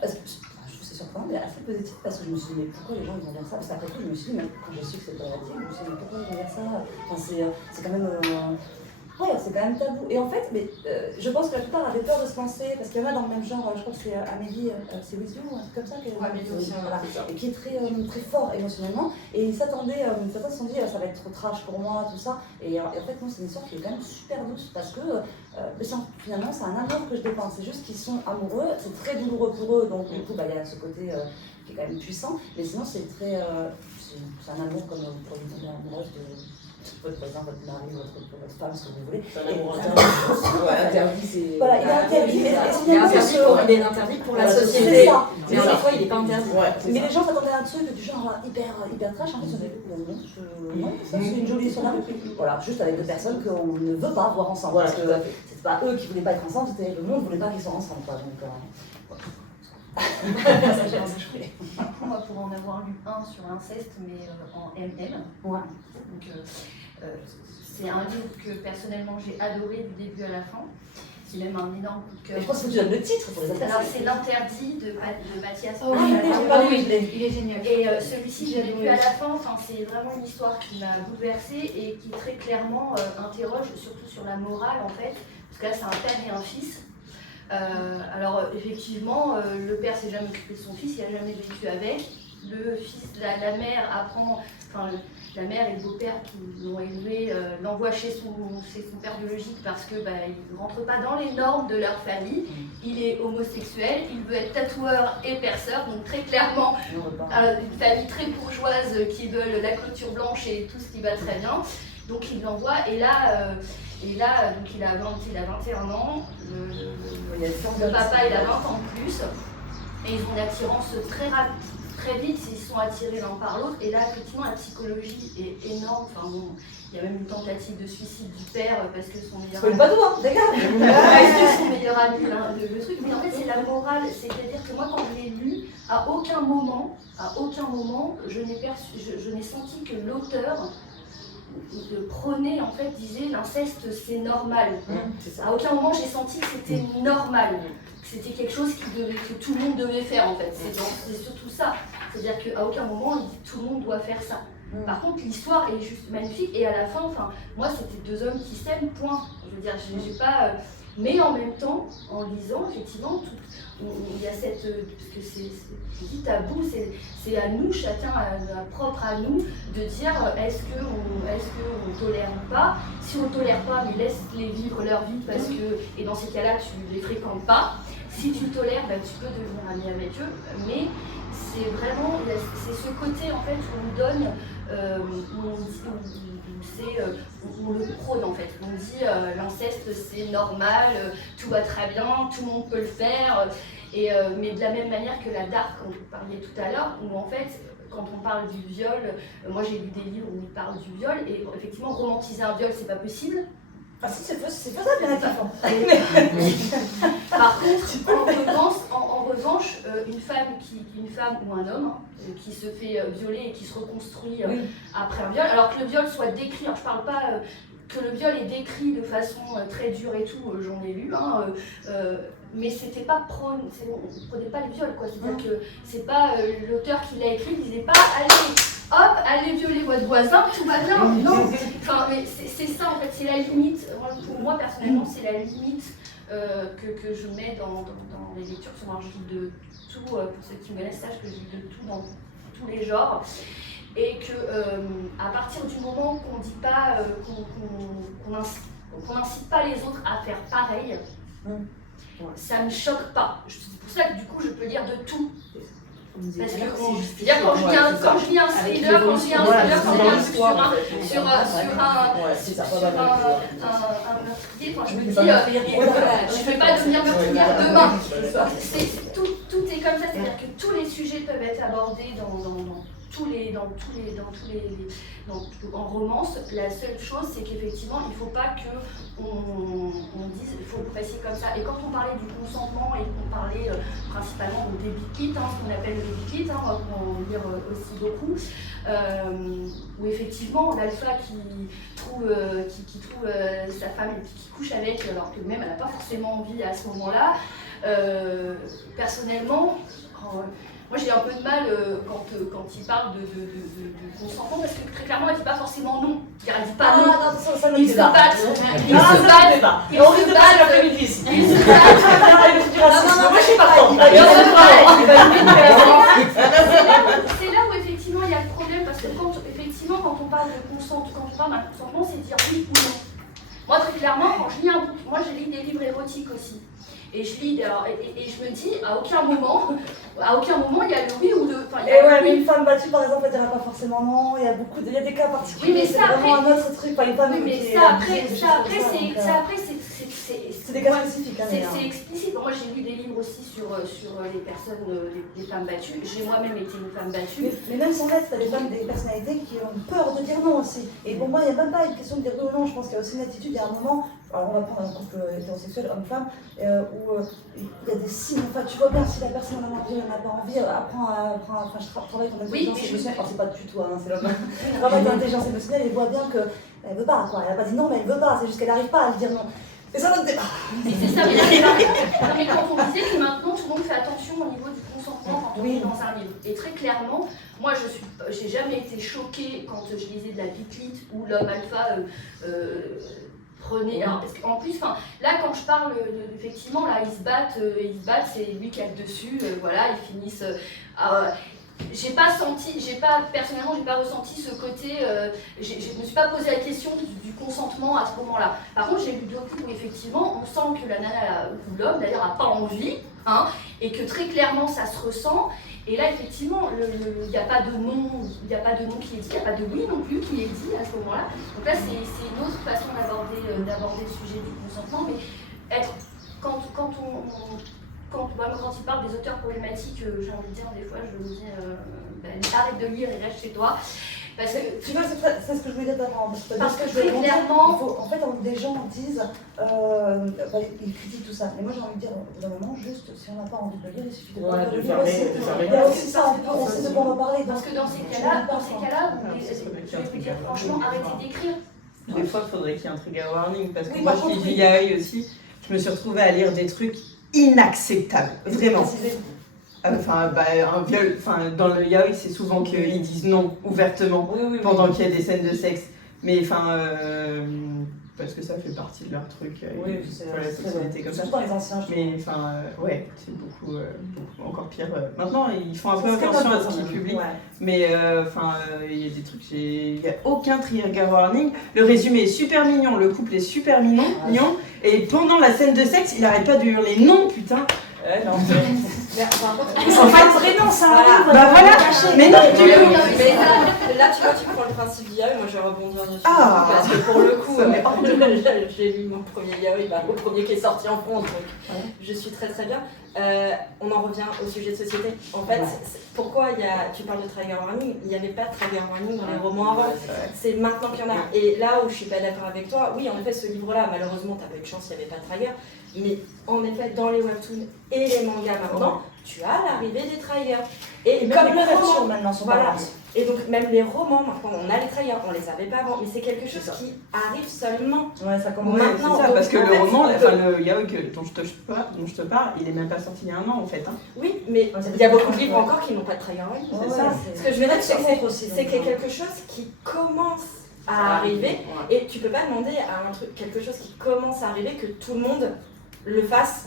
Je trouve c'est surprenant, mais assez positif parce que je me suis dit, mais pourquoi les gens ils vont dire ça? Parce qu'après tout, je me suis dit, même quand j'ai su que c'était relatif, je me suis dit, mais pourquoi ils vont dire ça? Enfin, c'est quand même. Ouais, c'est quand même tabou. Et en fait, je pense que la plupart avaient peur de se lancer, parce qu'il y en a dans le même genre, je crois que c'est Amélie, c'est With You, un truc comme ça, et qui est très, très fort émotionnellement. Et ils s'attendaient, certains se sont dit, ça va être trop trash pour moi, tout ça. Et en fait, non, c'est une histoire qui est quand même super douce, parce que finalement, c'est un amour que je dépeins. C'est juste qu'ils sont amoureux, c'est très douloureux pour eux, donc du coup, il y a ce côté qui est quand même puissant. Mais sinon, c'est un amour comme pour une amoureuse votre voisin, votre mari, votre femme, ce que vous voulez. C'est un amour Et- interdit. Ouais, interdit, c'est. Voilà, il est interdit, mais Il est interdit pour la c'est société. ça. Mais des fois, il n'est pas interdit. Ouais, c'est Mais ça. les gens s'attendaient à un truc du genre hyper trash, en fait, on est non, ça c'est une jolie histoire. Voilà, juste avec deux personnes qu'on ne veut pas voir ensemble. Voilà, Parce tout que à fait. c'était pas eux qui voulaient pas être ensemble, c'était le monde voulait pas qu'ils soient ensemble. Quoi, donc, ça j'ai envie. Moi, pour en avoir lu un sur l'inceste, mais en MM. Ouais. Donc, c'est un livre que personnellement j'ai adoré du début à la fin. C'est même un énorme coup de cœur. Et je pense que tu donnes le titre pour les Alors, intéresser. c'est L'Interdit de Mathias. Ah oui, j'ai pas lu, je l'ai. Il est génial. Et celui-ci, je l'ai lu à la fin. Enfin, c'est vraiment une histoire qui m'a bouleversée et qui très clairement interroge surtout sur la morale en fait. Parce que là, c'est un père et un fils. Alors effectivement, le père s'est jamais occupé de son fils, il n'a jamais vécu avec. Le fils, la mère apprend, enfin la mère et le beau-père qui l'ont élevé l'envoient chez son père biologique parce que il ne rentre pas dans les normes de leur famille. Il est homosexuel, il veut être tatoueur et perceur, donc très clairement une famille très bourgeoise qui veut la clôture blanche et tout ce qui va très bien. Donc il l'envoie et là donc il a 21 ans, le papa il a 20 ans de plus et ils ont une attirance très vite, ils sont attirés l'un par l'autre et là effectivement la psychologie est énorme. Enfin bon, il y a même une tentative de suicide du père parce que son meilleur ami... Pas tout, hein, dégage. parce que son meilleur ami, le truc, mais en fait c'est la morale, c'est-à-dire que moi quand je l'ai lu, à aucun moment, je n'ai senti que l'auteur prenait en fait, disait l'inceste c'est normal. À aucun moment j'ai senti que c'était normal, que c'était quelque chose que tout le monde devait faire en fait. C'est surtout ça. C'est-à-dire qu'à aucun moment il dit tout le monde doit faire ça. Par contre l'histoire est juste magnifique et à la fin, moi c'était deux hommes qui s'aiment, point. Je veux dire, j'ai pas. Mais en même temps, en lisant, effectivement, il y a cette. Parce que c'est dit tabou, c'est à nous, chacun propre à nous, de dire est-ce qu'on tolère ou pas. Si on ne tolère pas, mais laisse-les vivre leur vie, parce que. Et dans ces cas-là, tu ne les fréquentes pas. Si tu le tolères, tu peux devenir ami avec eux. Mais c'est vraiment. C'est ce côté, en fait, où on donne. On le prône en fait, on dit l'inceste c'est normal, tout va très bien, tout le monde peut le faire, mais de la même manière que la dark dont vous parliez tout à l'heure, où en fait quand on parle du viol, moi j'ai lu des livres où ils parlent du viol et effectivement romantiser un viol c'est pas possible. Ah si, c'est faisable, bien évidemment. Par contre, en revanche, une femme ou un homme qui se fait violer et qui se reconstruit après un viol, alors que le viol soit décrit, alors je parle pas que le viol est décrit de façon très dure et tout, j'en ai lu, mais c'était pas on ne prenait pas le viol, quoi. C'est-à-dire que c'est pas l'auteur qui l'a écrit, il disait pas allez violer votre voisin, tout va bien. Non, mais c'est ça en fait, c'est la limite. Pour moi personnellement, c'est la limite que je mets dans les lectures. Souvent, je lis de tout, pour ceux qui me connaissent, sachent que je lis de tout dans tous les genres. Et que à partir du moment qu'on dit pas, qu'on n'incite pas les autres à faire pareil, ça me choque pas. C'est pour ça que du coup, je peux lire de tout. Parce que quand je lis un thriller, quand je lis un sur un meurtrier, je me dis, je ne vais pas devenir meurtrière demain. Tout est comme ça, c'est-à-dire que tous les sujets peuvent être abordés en romance. La seule chose, c'est qu'effectivement, il ne faut pas qu'on dise il faut le passer comme ça. Et quand on parlait du consentement et qu'on parlait principalement au débit kit, ce qu'on appelle le débit kit, on va en lire aussi beaucoup, où effectivement l'alpha qui trouve sa femme et qui couche avec, alors que même elle n'a pas forcément envie à ce moment-là. Personnellement, moi j'ai un peu de mal quand il parle de consentement parce que très clairement elle dit pas forcément non. Elle dit pas non. Ils se battent. Ils se battent. On risque de passer l'après-midi ici. Ils se battent. Non, moi je suis pas contre. C'est là où effectivement il y a le problème parce que quand on parle de consentement, c'est dire oui ou non. Moi très clairement quand je lis moi je lis des livres érotiques aussi. et je lis, alors, et je me dis, à aucun moment, il y a le oui ou le. Enfin, il y Et a le ouais, mais oui. une femme battue, par exemple, elle dirait pas forcément non. Il y a des cas particuliers. Oui, mais c'est ça, vraiment après- un autre truc. Enfin, une femme Oui, mais qui est ça après, abusée, des ça choses après, comme ça, c'est, donc, ça après, c'est des cas spécifiques. Hein, mais, c'est explicite. Moi, j'ai lu des livres aussi sur les personnes, les femmes battues. J'ai moi-même été une femme battue. mais même sans l'être, t'as des femmes, des personnalités qui ont peur de dire non aussi. Et pour moi, il n'y a même pas une question de dire oui ou non. Je pense qu'il y a aussi une attitude. Il y a un moment, alors on va prendre un couple hétérosexuel, homme-femme, où il y a des signes. Enfin, tu vois bien si la personne en a envie, elle n'a pas envie. Enfin, je travaille dans Oui, l'intelligence mais émotionnelle. Alors, c'est pas du tout, hein, c'est là-bas. Je travaille dans l'intelligence émotionnelle et voit bien qu'elle veut pas, quoi. Elle n'a pas dit non, mais elle veut pas. C'est juste qu'elle n'arrive pas à lui dire non. Et ça donne débat. Mais c'est ça, mais non, mais quand on disait que maintenant tout le monde fait attention au niveau du consentement quand on est dans un livre. Et très clairement, moi j'ai jamais été choquée quand je lisais de la Bitlite où l'homme alpha prenait. Alors, parce qu'en plus, là quand je parle, effectivement, là ils se battent, c'est lui qui a le dessus, voilà, ils finissent. Personnellement, j'ai pas ressenti ce côté, je me suis pas posé la question du consentement à ce moment-là. Par contre, j'ai lu d'autres livres où effectivement, on sent que la nana, ou l'homme d'ailleurs, a pas envie, hein, et que très clairement ça se ressent. Et là, effectivement, il n'y a pas de non, qui est dit, il n'y a pas de oui non plus qui est dit à ce moment-là. Donc là, c'est une autre façon d'aborder le sujet du consentement, mais quand il parle des auteurs problématiques, j'ai envie de dire, des fois, je me dis, arrête de lire et reste chez toi. Parce que, tu vois, c'est ce que je voulais dire d'avant. Parce que très clairement, clairement, en fait, des gens disent, ils critiquent tout ça. Mais moi, j'ai envie de dire, au bout d'un moment, juste, si on n'a pas envie de le lire, il suffit de Ouais, pas de le lire fermer, aussi. de fermer. Il y a aussi ça, on peut aussi de pas en reparler. parce que dans ces cas-là, je vais vous dire franchement, arrêtez d'écrire. Des fois, il faudrait qu'il y ais un trigger warning parce que Oui, moi, par je lis contre, du oui. yaoi aussi. Je me suis retrouvée à lire des trucs inacceptables, vraiment. Enfin, un viol. Enfin, dans le yaoi, c'est souvent qu'ils disent non ouvertement pendant qu'il y a des scènes de sexe. Mais enfin, parce que ça fait partie de leur truc. Oui, c'est voilà, la sexualité comme ça. surtout dans les anciens, je trouve. Mais enfin, ouais, c'est beaucoup encore pire. Maintenant, ils font un peu C'est attention à ce quand qu'ils même. publient. Ouais. Mais enfin, il y a des trucs, il n'y a aucun trigger warning. Le résumé est super mignon, le couple est super mignon. Et pendant la scène de sexe, il n'arrête pas de hurler non, putain. Ouais, non, En c'est pas vrai, non, ça arrive. Bah voilà, mais non, du Mais coup. là, tu vois, tu prends le principe yaoi, moi je vais rebondir dessus. Ah. Parce que pour le coup, Ça m'est j'ai lu mon premier yaoi, au premier qui est sorti en France, donc je suis très très bien. On en revient au sujet de société. En fait, pourquoi tu parles de trigger warning? Il n'y avait pas de trigger warning dans les romans avant. C'est maintenant qu'il y en a. Et là où je suis pas d'accord avec toi, oui, en effet, ce livre-là, malheureusement, t'as pas eu de chance, il n'y avait pas de trigger. Mais en effet, dans les webtoons et les mangas maintenant, tu as l'arrivée des triggers. Et même comme les le couvertures roman, maintenant sont voilà. pareilles. Et donc même les romans, maintenant, on a les triggers, on les avait pas avant. Mais c'est quelque chose qui arrive seulement. Ouais, ça commence. Maintenant, C'est ça, parce que en le fait, roman, on enfin le yaoi dont je te parle, il est même pas sorti il y a un an en fait. Hein. Oui, mais il y a beaucoup de livres encore qui n'ont pas de trigger warning. Ouais, c'est ça. Ce que je veux dire, c'est que c'est quelque quelque chose qui commence à arriver. Et tu peux pas demander à quelque chose qui commence à arriver que tout le monde le fasse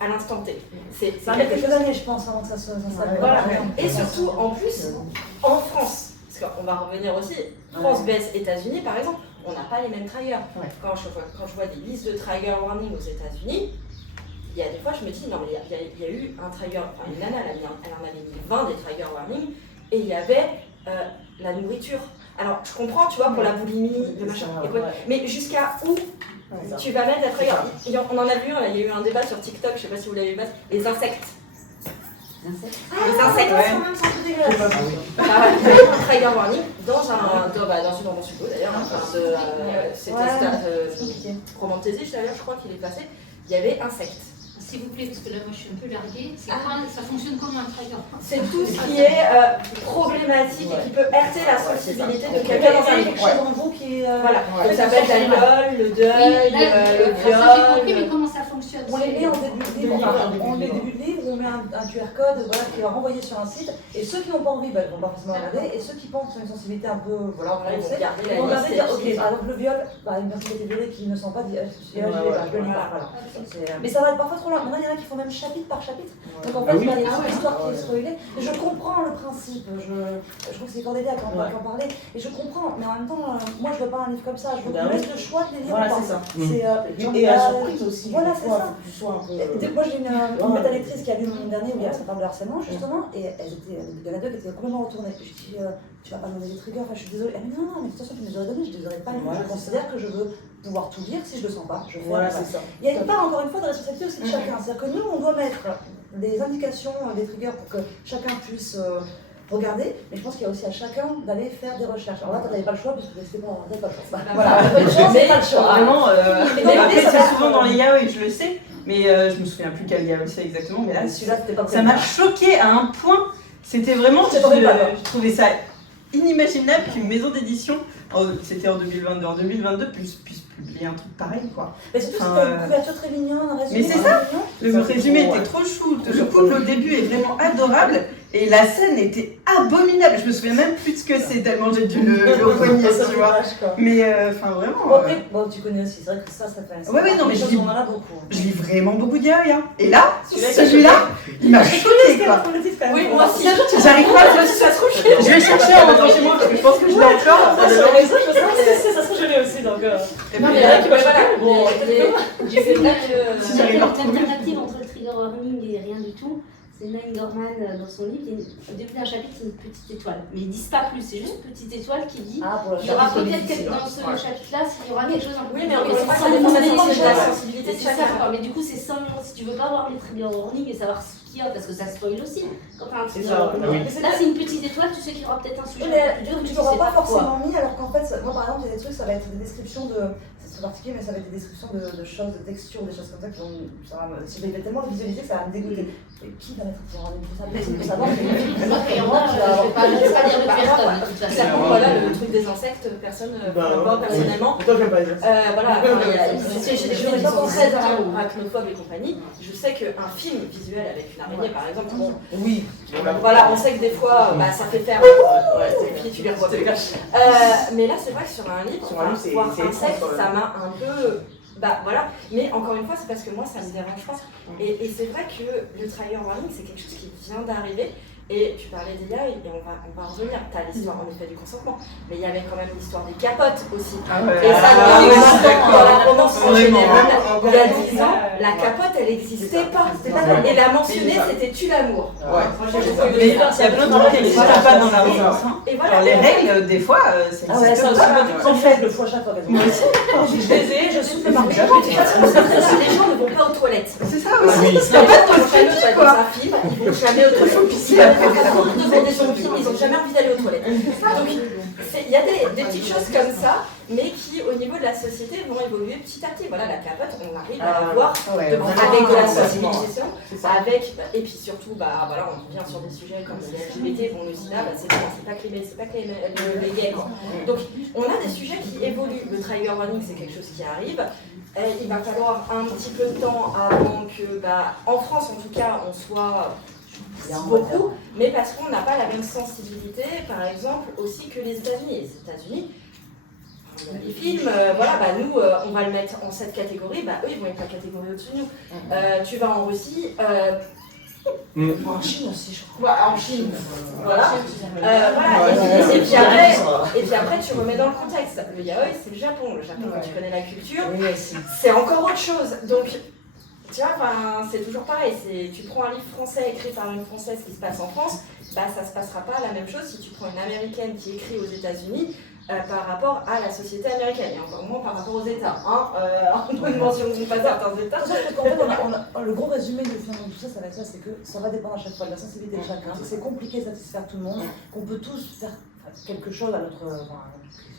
à l'instant T. C'est Ça met quelques années, je pense, avant que ça se Voilà. Et surtout, en plus, en France, parce qu'on va revenir aussi, France vs États-Unis par exemple, on n'a pas les mêmes triggers. Ouais. Quand je vois des listes de trigger warning aux États-Unis, il y a des fois je me dis, non mais il y a eu un trigger, enfin une nana, elle en avait mis 20 des trigger warning, et il y avait la nourriture. Alors je comprends, tu vois, pour la boulimie, le machin, mais jusqu'à où tu vas mettre la trigger? On en a vu un, là, il y a eu un débat sur TikTok, je sais pas si vous l'avez vu, les insectes. Les insectes. Un trigger warning dans une roman supo d'ailleurs, c'était Romantasy d'ailleurs, je crois qu'il est passé, il y avait insectes. S'il vous plaît, parce que là moi je suis un peu larguée, ça fonctionne comme un trigger. C'est tout ce qui est problématique et qui peut heurter la sensibilité de quelqu'un dans un livre. quelque chose en vous qui. Voilà, donc ça s'appelle l'alcool, le deuil, le Ça j'ai compris, mais viol. comment ça fonctionne? On les met en début de livre, on met début de livre, on met un QR code voilà, qui va renvoyer sur un site, et ceux qui n'ont pas envie, ils vont pas forcément regarder, et ceux qui pensent qu'ils ont une sensibilité un peu, voilà, Ils vont garder la on va liste. dire, ok, par exemple le viol, une personne qui a été violée qui ne sent pas, je le lis pas, voilà. Mais ça va être parfois trop long. Maintenant, il y en a qui font même chapitre par chapitre, donc en fait, il y a des histoires qui sont spoilées. Je comprends le principe, je trouve que c'est Cordélia qui en parlait, et je comprends, mais en même temps, moi je veux pas un livre comme ça, je veux qu'on laisse le choix de les lire. Voilà, c'est ça. C'est Et à la surprise aussi. Voilà, c'est ça. Tu sois un peu. moi j'ai une bêta lectrice qui a lu mon dernier où ça parle de harcèlement justement, et il y en a deux qui étaient complètement retournées. Je dis, tu vas pas me donner des triggers, enfin je suis désolée. Elle me dit non, mais de toute façon tu me les aurais donné, je les aurais pas lus. Je considère que je veux pouvoir tout lire, si je le sens pas, je fais. Voilà, c'est ça. Il y a une part encore une fois de responsabilité aussi de chacun. C'est-à-dire que nous on doit mettre des indications, des triggers pour que chacun puisse regarder, mais je pense qu'il y a aussi à chacun d'aller faire des recherches. Alors là, tu n'avais pas le choix, parce que c'était pas, t'avais pas le choix. Voilà, t'avais pas le choix, c'est pas le choix. Vraiment, Mais après, ça c'est va. souvent dans les yaoi, je le sais, mais je me souviens plus quel yaoi c'est exactement, mais là, Celui-là, c'était pas ça m'a choqué à un point. C'était vraiment, je trouvais ça inimaginable qu'une maison d'édition, c'était en 2022, en 2022, puisse publier un truc pareil, quoi. Mais surtout, c'était une couverture très mignonne, un résumé. Mais c'est ça, le résumé était trop chou, le couple au début est vraiment adorable, et la scène était abominable. Je me souviens même plus de ce que c'est, tellement j'ai dû le renier, tu vois. Mais enfin vraiment. Bon, après, tu connais aussi, c'est vrai que ça fait. Ouais, non, mais je lis vraiment beaucoup de yaoi, hein. Et là, celui-là, il m'a choqué, quoi. Oui, moi aussi. J'arrive pas à je vais chercher en rentrant chez moi parce que je pense que je l'ai encore. Ça se trouve, je l'ai aussi, donc. Non, mais là, c'est vrai que Si j'arrive à l'alternative entre le trigger warning et rien du tout, c'est Nain Gorman dans son livre, au début d'un chapitre, c'est une petite étoile. Mais ils disent pas plus, c'est juste une petite étoile qui dit il y aura peut-être dans ce chapitre-là, il y aura quelque chose un peu. Oui, mais encore une fois, ça dépend de la sensibilité de chacun. Mais du coup, c'est 5 millions. Si tu veux pas voir les trigger warning et savoir ce qu'il y a, parce que ça spoil aussi quand t'as un trigger warning. Là, c'est une petite étoile, tu sais qu'il y aura peut-être un sujet. Mais tu l'auras pas forcément mis, alors qu'en fait, moi par exemple, il y a des trucs, ça va être des descriptions de. C'est très particulier, mais ça va être des descriptions de choses, de textures, des choses comme ça qui vont. Si je vais tellement visualiser, ça va me dégoûter. Mais qui va mettre un trigger warning pour ça? Personne ne peut savoir. Je vais pas lire le Clerton, de toute façon. Voilà, le truc des insectes, personne ne le voit personnellement. Toi, j'aime pas les Voilà, j'ai des gens qui sont très arachnophobe et compagnie. Je sais qu'un film visuel avec une araignée, par exemple, bon, oui. Voilà, on sait que des fois, ça fait faire. Et puis tu les revois plus. Mais là, c'est vrai que sur un livre, voir insecte, ça m'a un peu. Voilà, mais encore une fois, c'est parce que moi ça me dérange pas. Et c'est vrai que le trigger warning, c'est quelque chose qui vient d'arriver. Et tu parlais des yaoi, et on va revenir. Tu as l'histoire en effet du consentement, mais il y avait quand même l'histoire des capotes aussi. Et ça, dans la romance en général, il y a 10 ans, la capote elle n'existait pas. Et la mentionner, c'était tue l'amour. Mais il y a plein de trucs qui n'existent pas dans la romance. Alors les règles, des fois, ça existe pas. En fait, le foie chaque fois. Moi aussi. Je les ai, je souffle marqué. Les gens ne vont pas aux toilettes. C'est ça aussi. Il n'y a pas de toilette, quoi. Ils vont jamais aux toilettes. Ils n'ont jamais envie d'aller aux toilettes. Donc, il y a des petites choses comme ça, mais qui, au niveau de la société, vont évoluer petit à petit. Voilà, la capote, on arrive à la voir avec de la sensibilisation, et puis surtout, voilà, on revient sur des sujets comme les LGBT, le sida, c'est pas que les gays. Donc, on a des sujets qui évoluent. Le trigger warning, c'est quelque chose qui arrive. Il va falloir un petit peu de temps avant que, en France en tout cas, on soit beaucoup, mais parce qu'on n'a pas la même sensibilité, par exemple, aussi que les États-Unis. Les États-Unis, les films, nous, on va le mettre en cette catégorie, eux, ils vont être la catégorie au-dessus de nous. Tu vas en Russie, En Chine aussi, je crois. en Chine, voilà. Et puis après, tu remets dans le contexte. Le yaoi, c'est le Japon. Le Japon, quand tu connais la culture, c'est encore autre chose. Donc, tu vois, c'est toujours pareil. Tu prends un livre français écrit par une Française qui se passe en France, ça se passera pas la même chose si tu prends une Américaine qui écrit aux États-Unis par rapport à la société américaine, et encore moins par rapport aux États. Nous ne mentionnons pas certains États. En fait, le gros résumé de finalement tout ça, ça va être ça, c'est que ça va dépendre à chaque fois de la sensibilité de chacun, que c'est compliqué de satisfaire tout le monde, qu'on peut tous faire quelque chose à notre...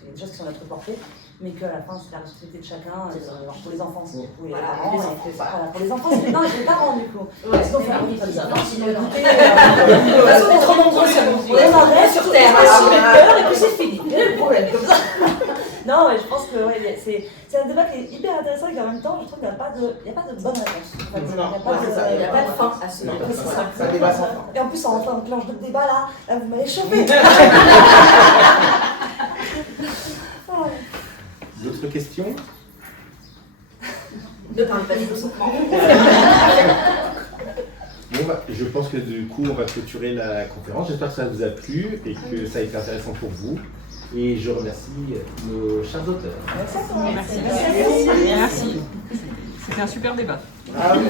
il y a des choses qui sont à notre portée, mais qu'à la fin, c'est la responsabilité de chacun. Pour les enfants, c'est pour les parents. Pour les enfants, c'est non, les parents, du coup. Sinon, on fait un comme ça. De toute façon, on est trop nombreux, c'est bon. On arrête sur terre. Et puis c'est fini. Il y a le problème, comme ça. Non, mais je pense que c'est un débat qui est hyper intéressant et qu'en même temps, je trouve qu'il n'y a pas de bonne réponse. Il n'y a pas de fin à ce débat. C'est un débat sans fin. Et en plus, en planche de débat, là, vous m'avez chauffé. D'autres questions? Ne parle pas du consentement. Bon, je pense que du coup, on va clôturer la conférence. J'espère que ça vous a plu et que ça a été intéressant pour vous. Et je remercie nos chers auteurs. Merci. C'était un super débat. Ah oui.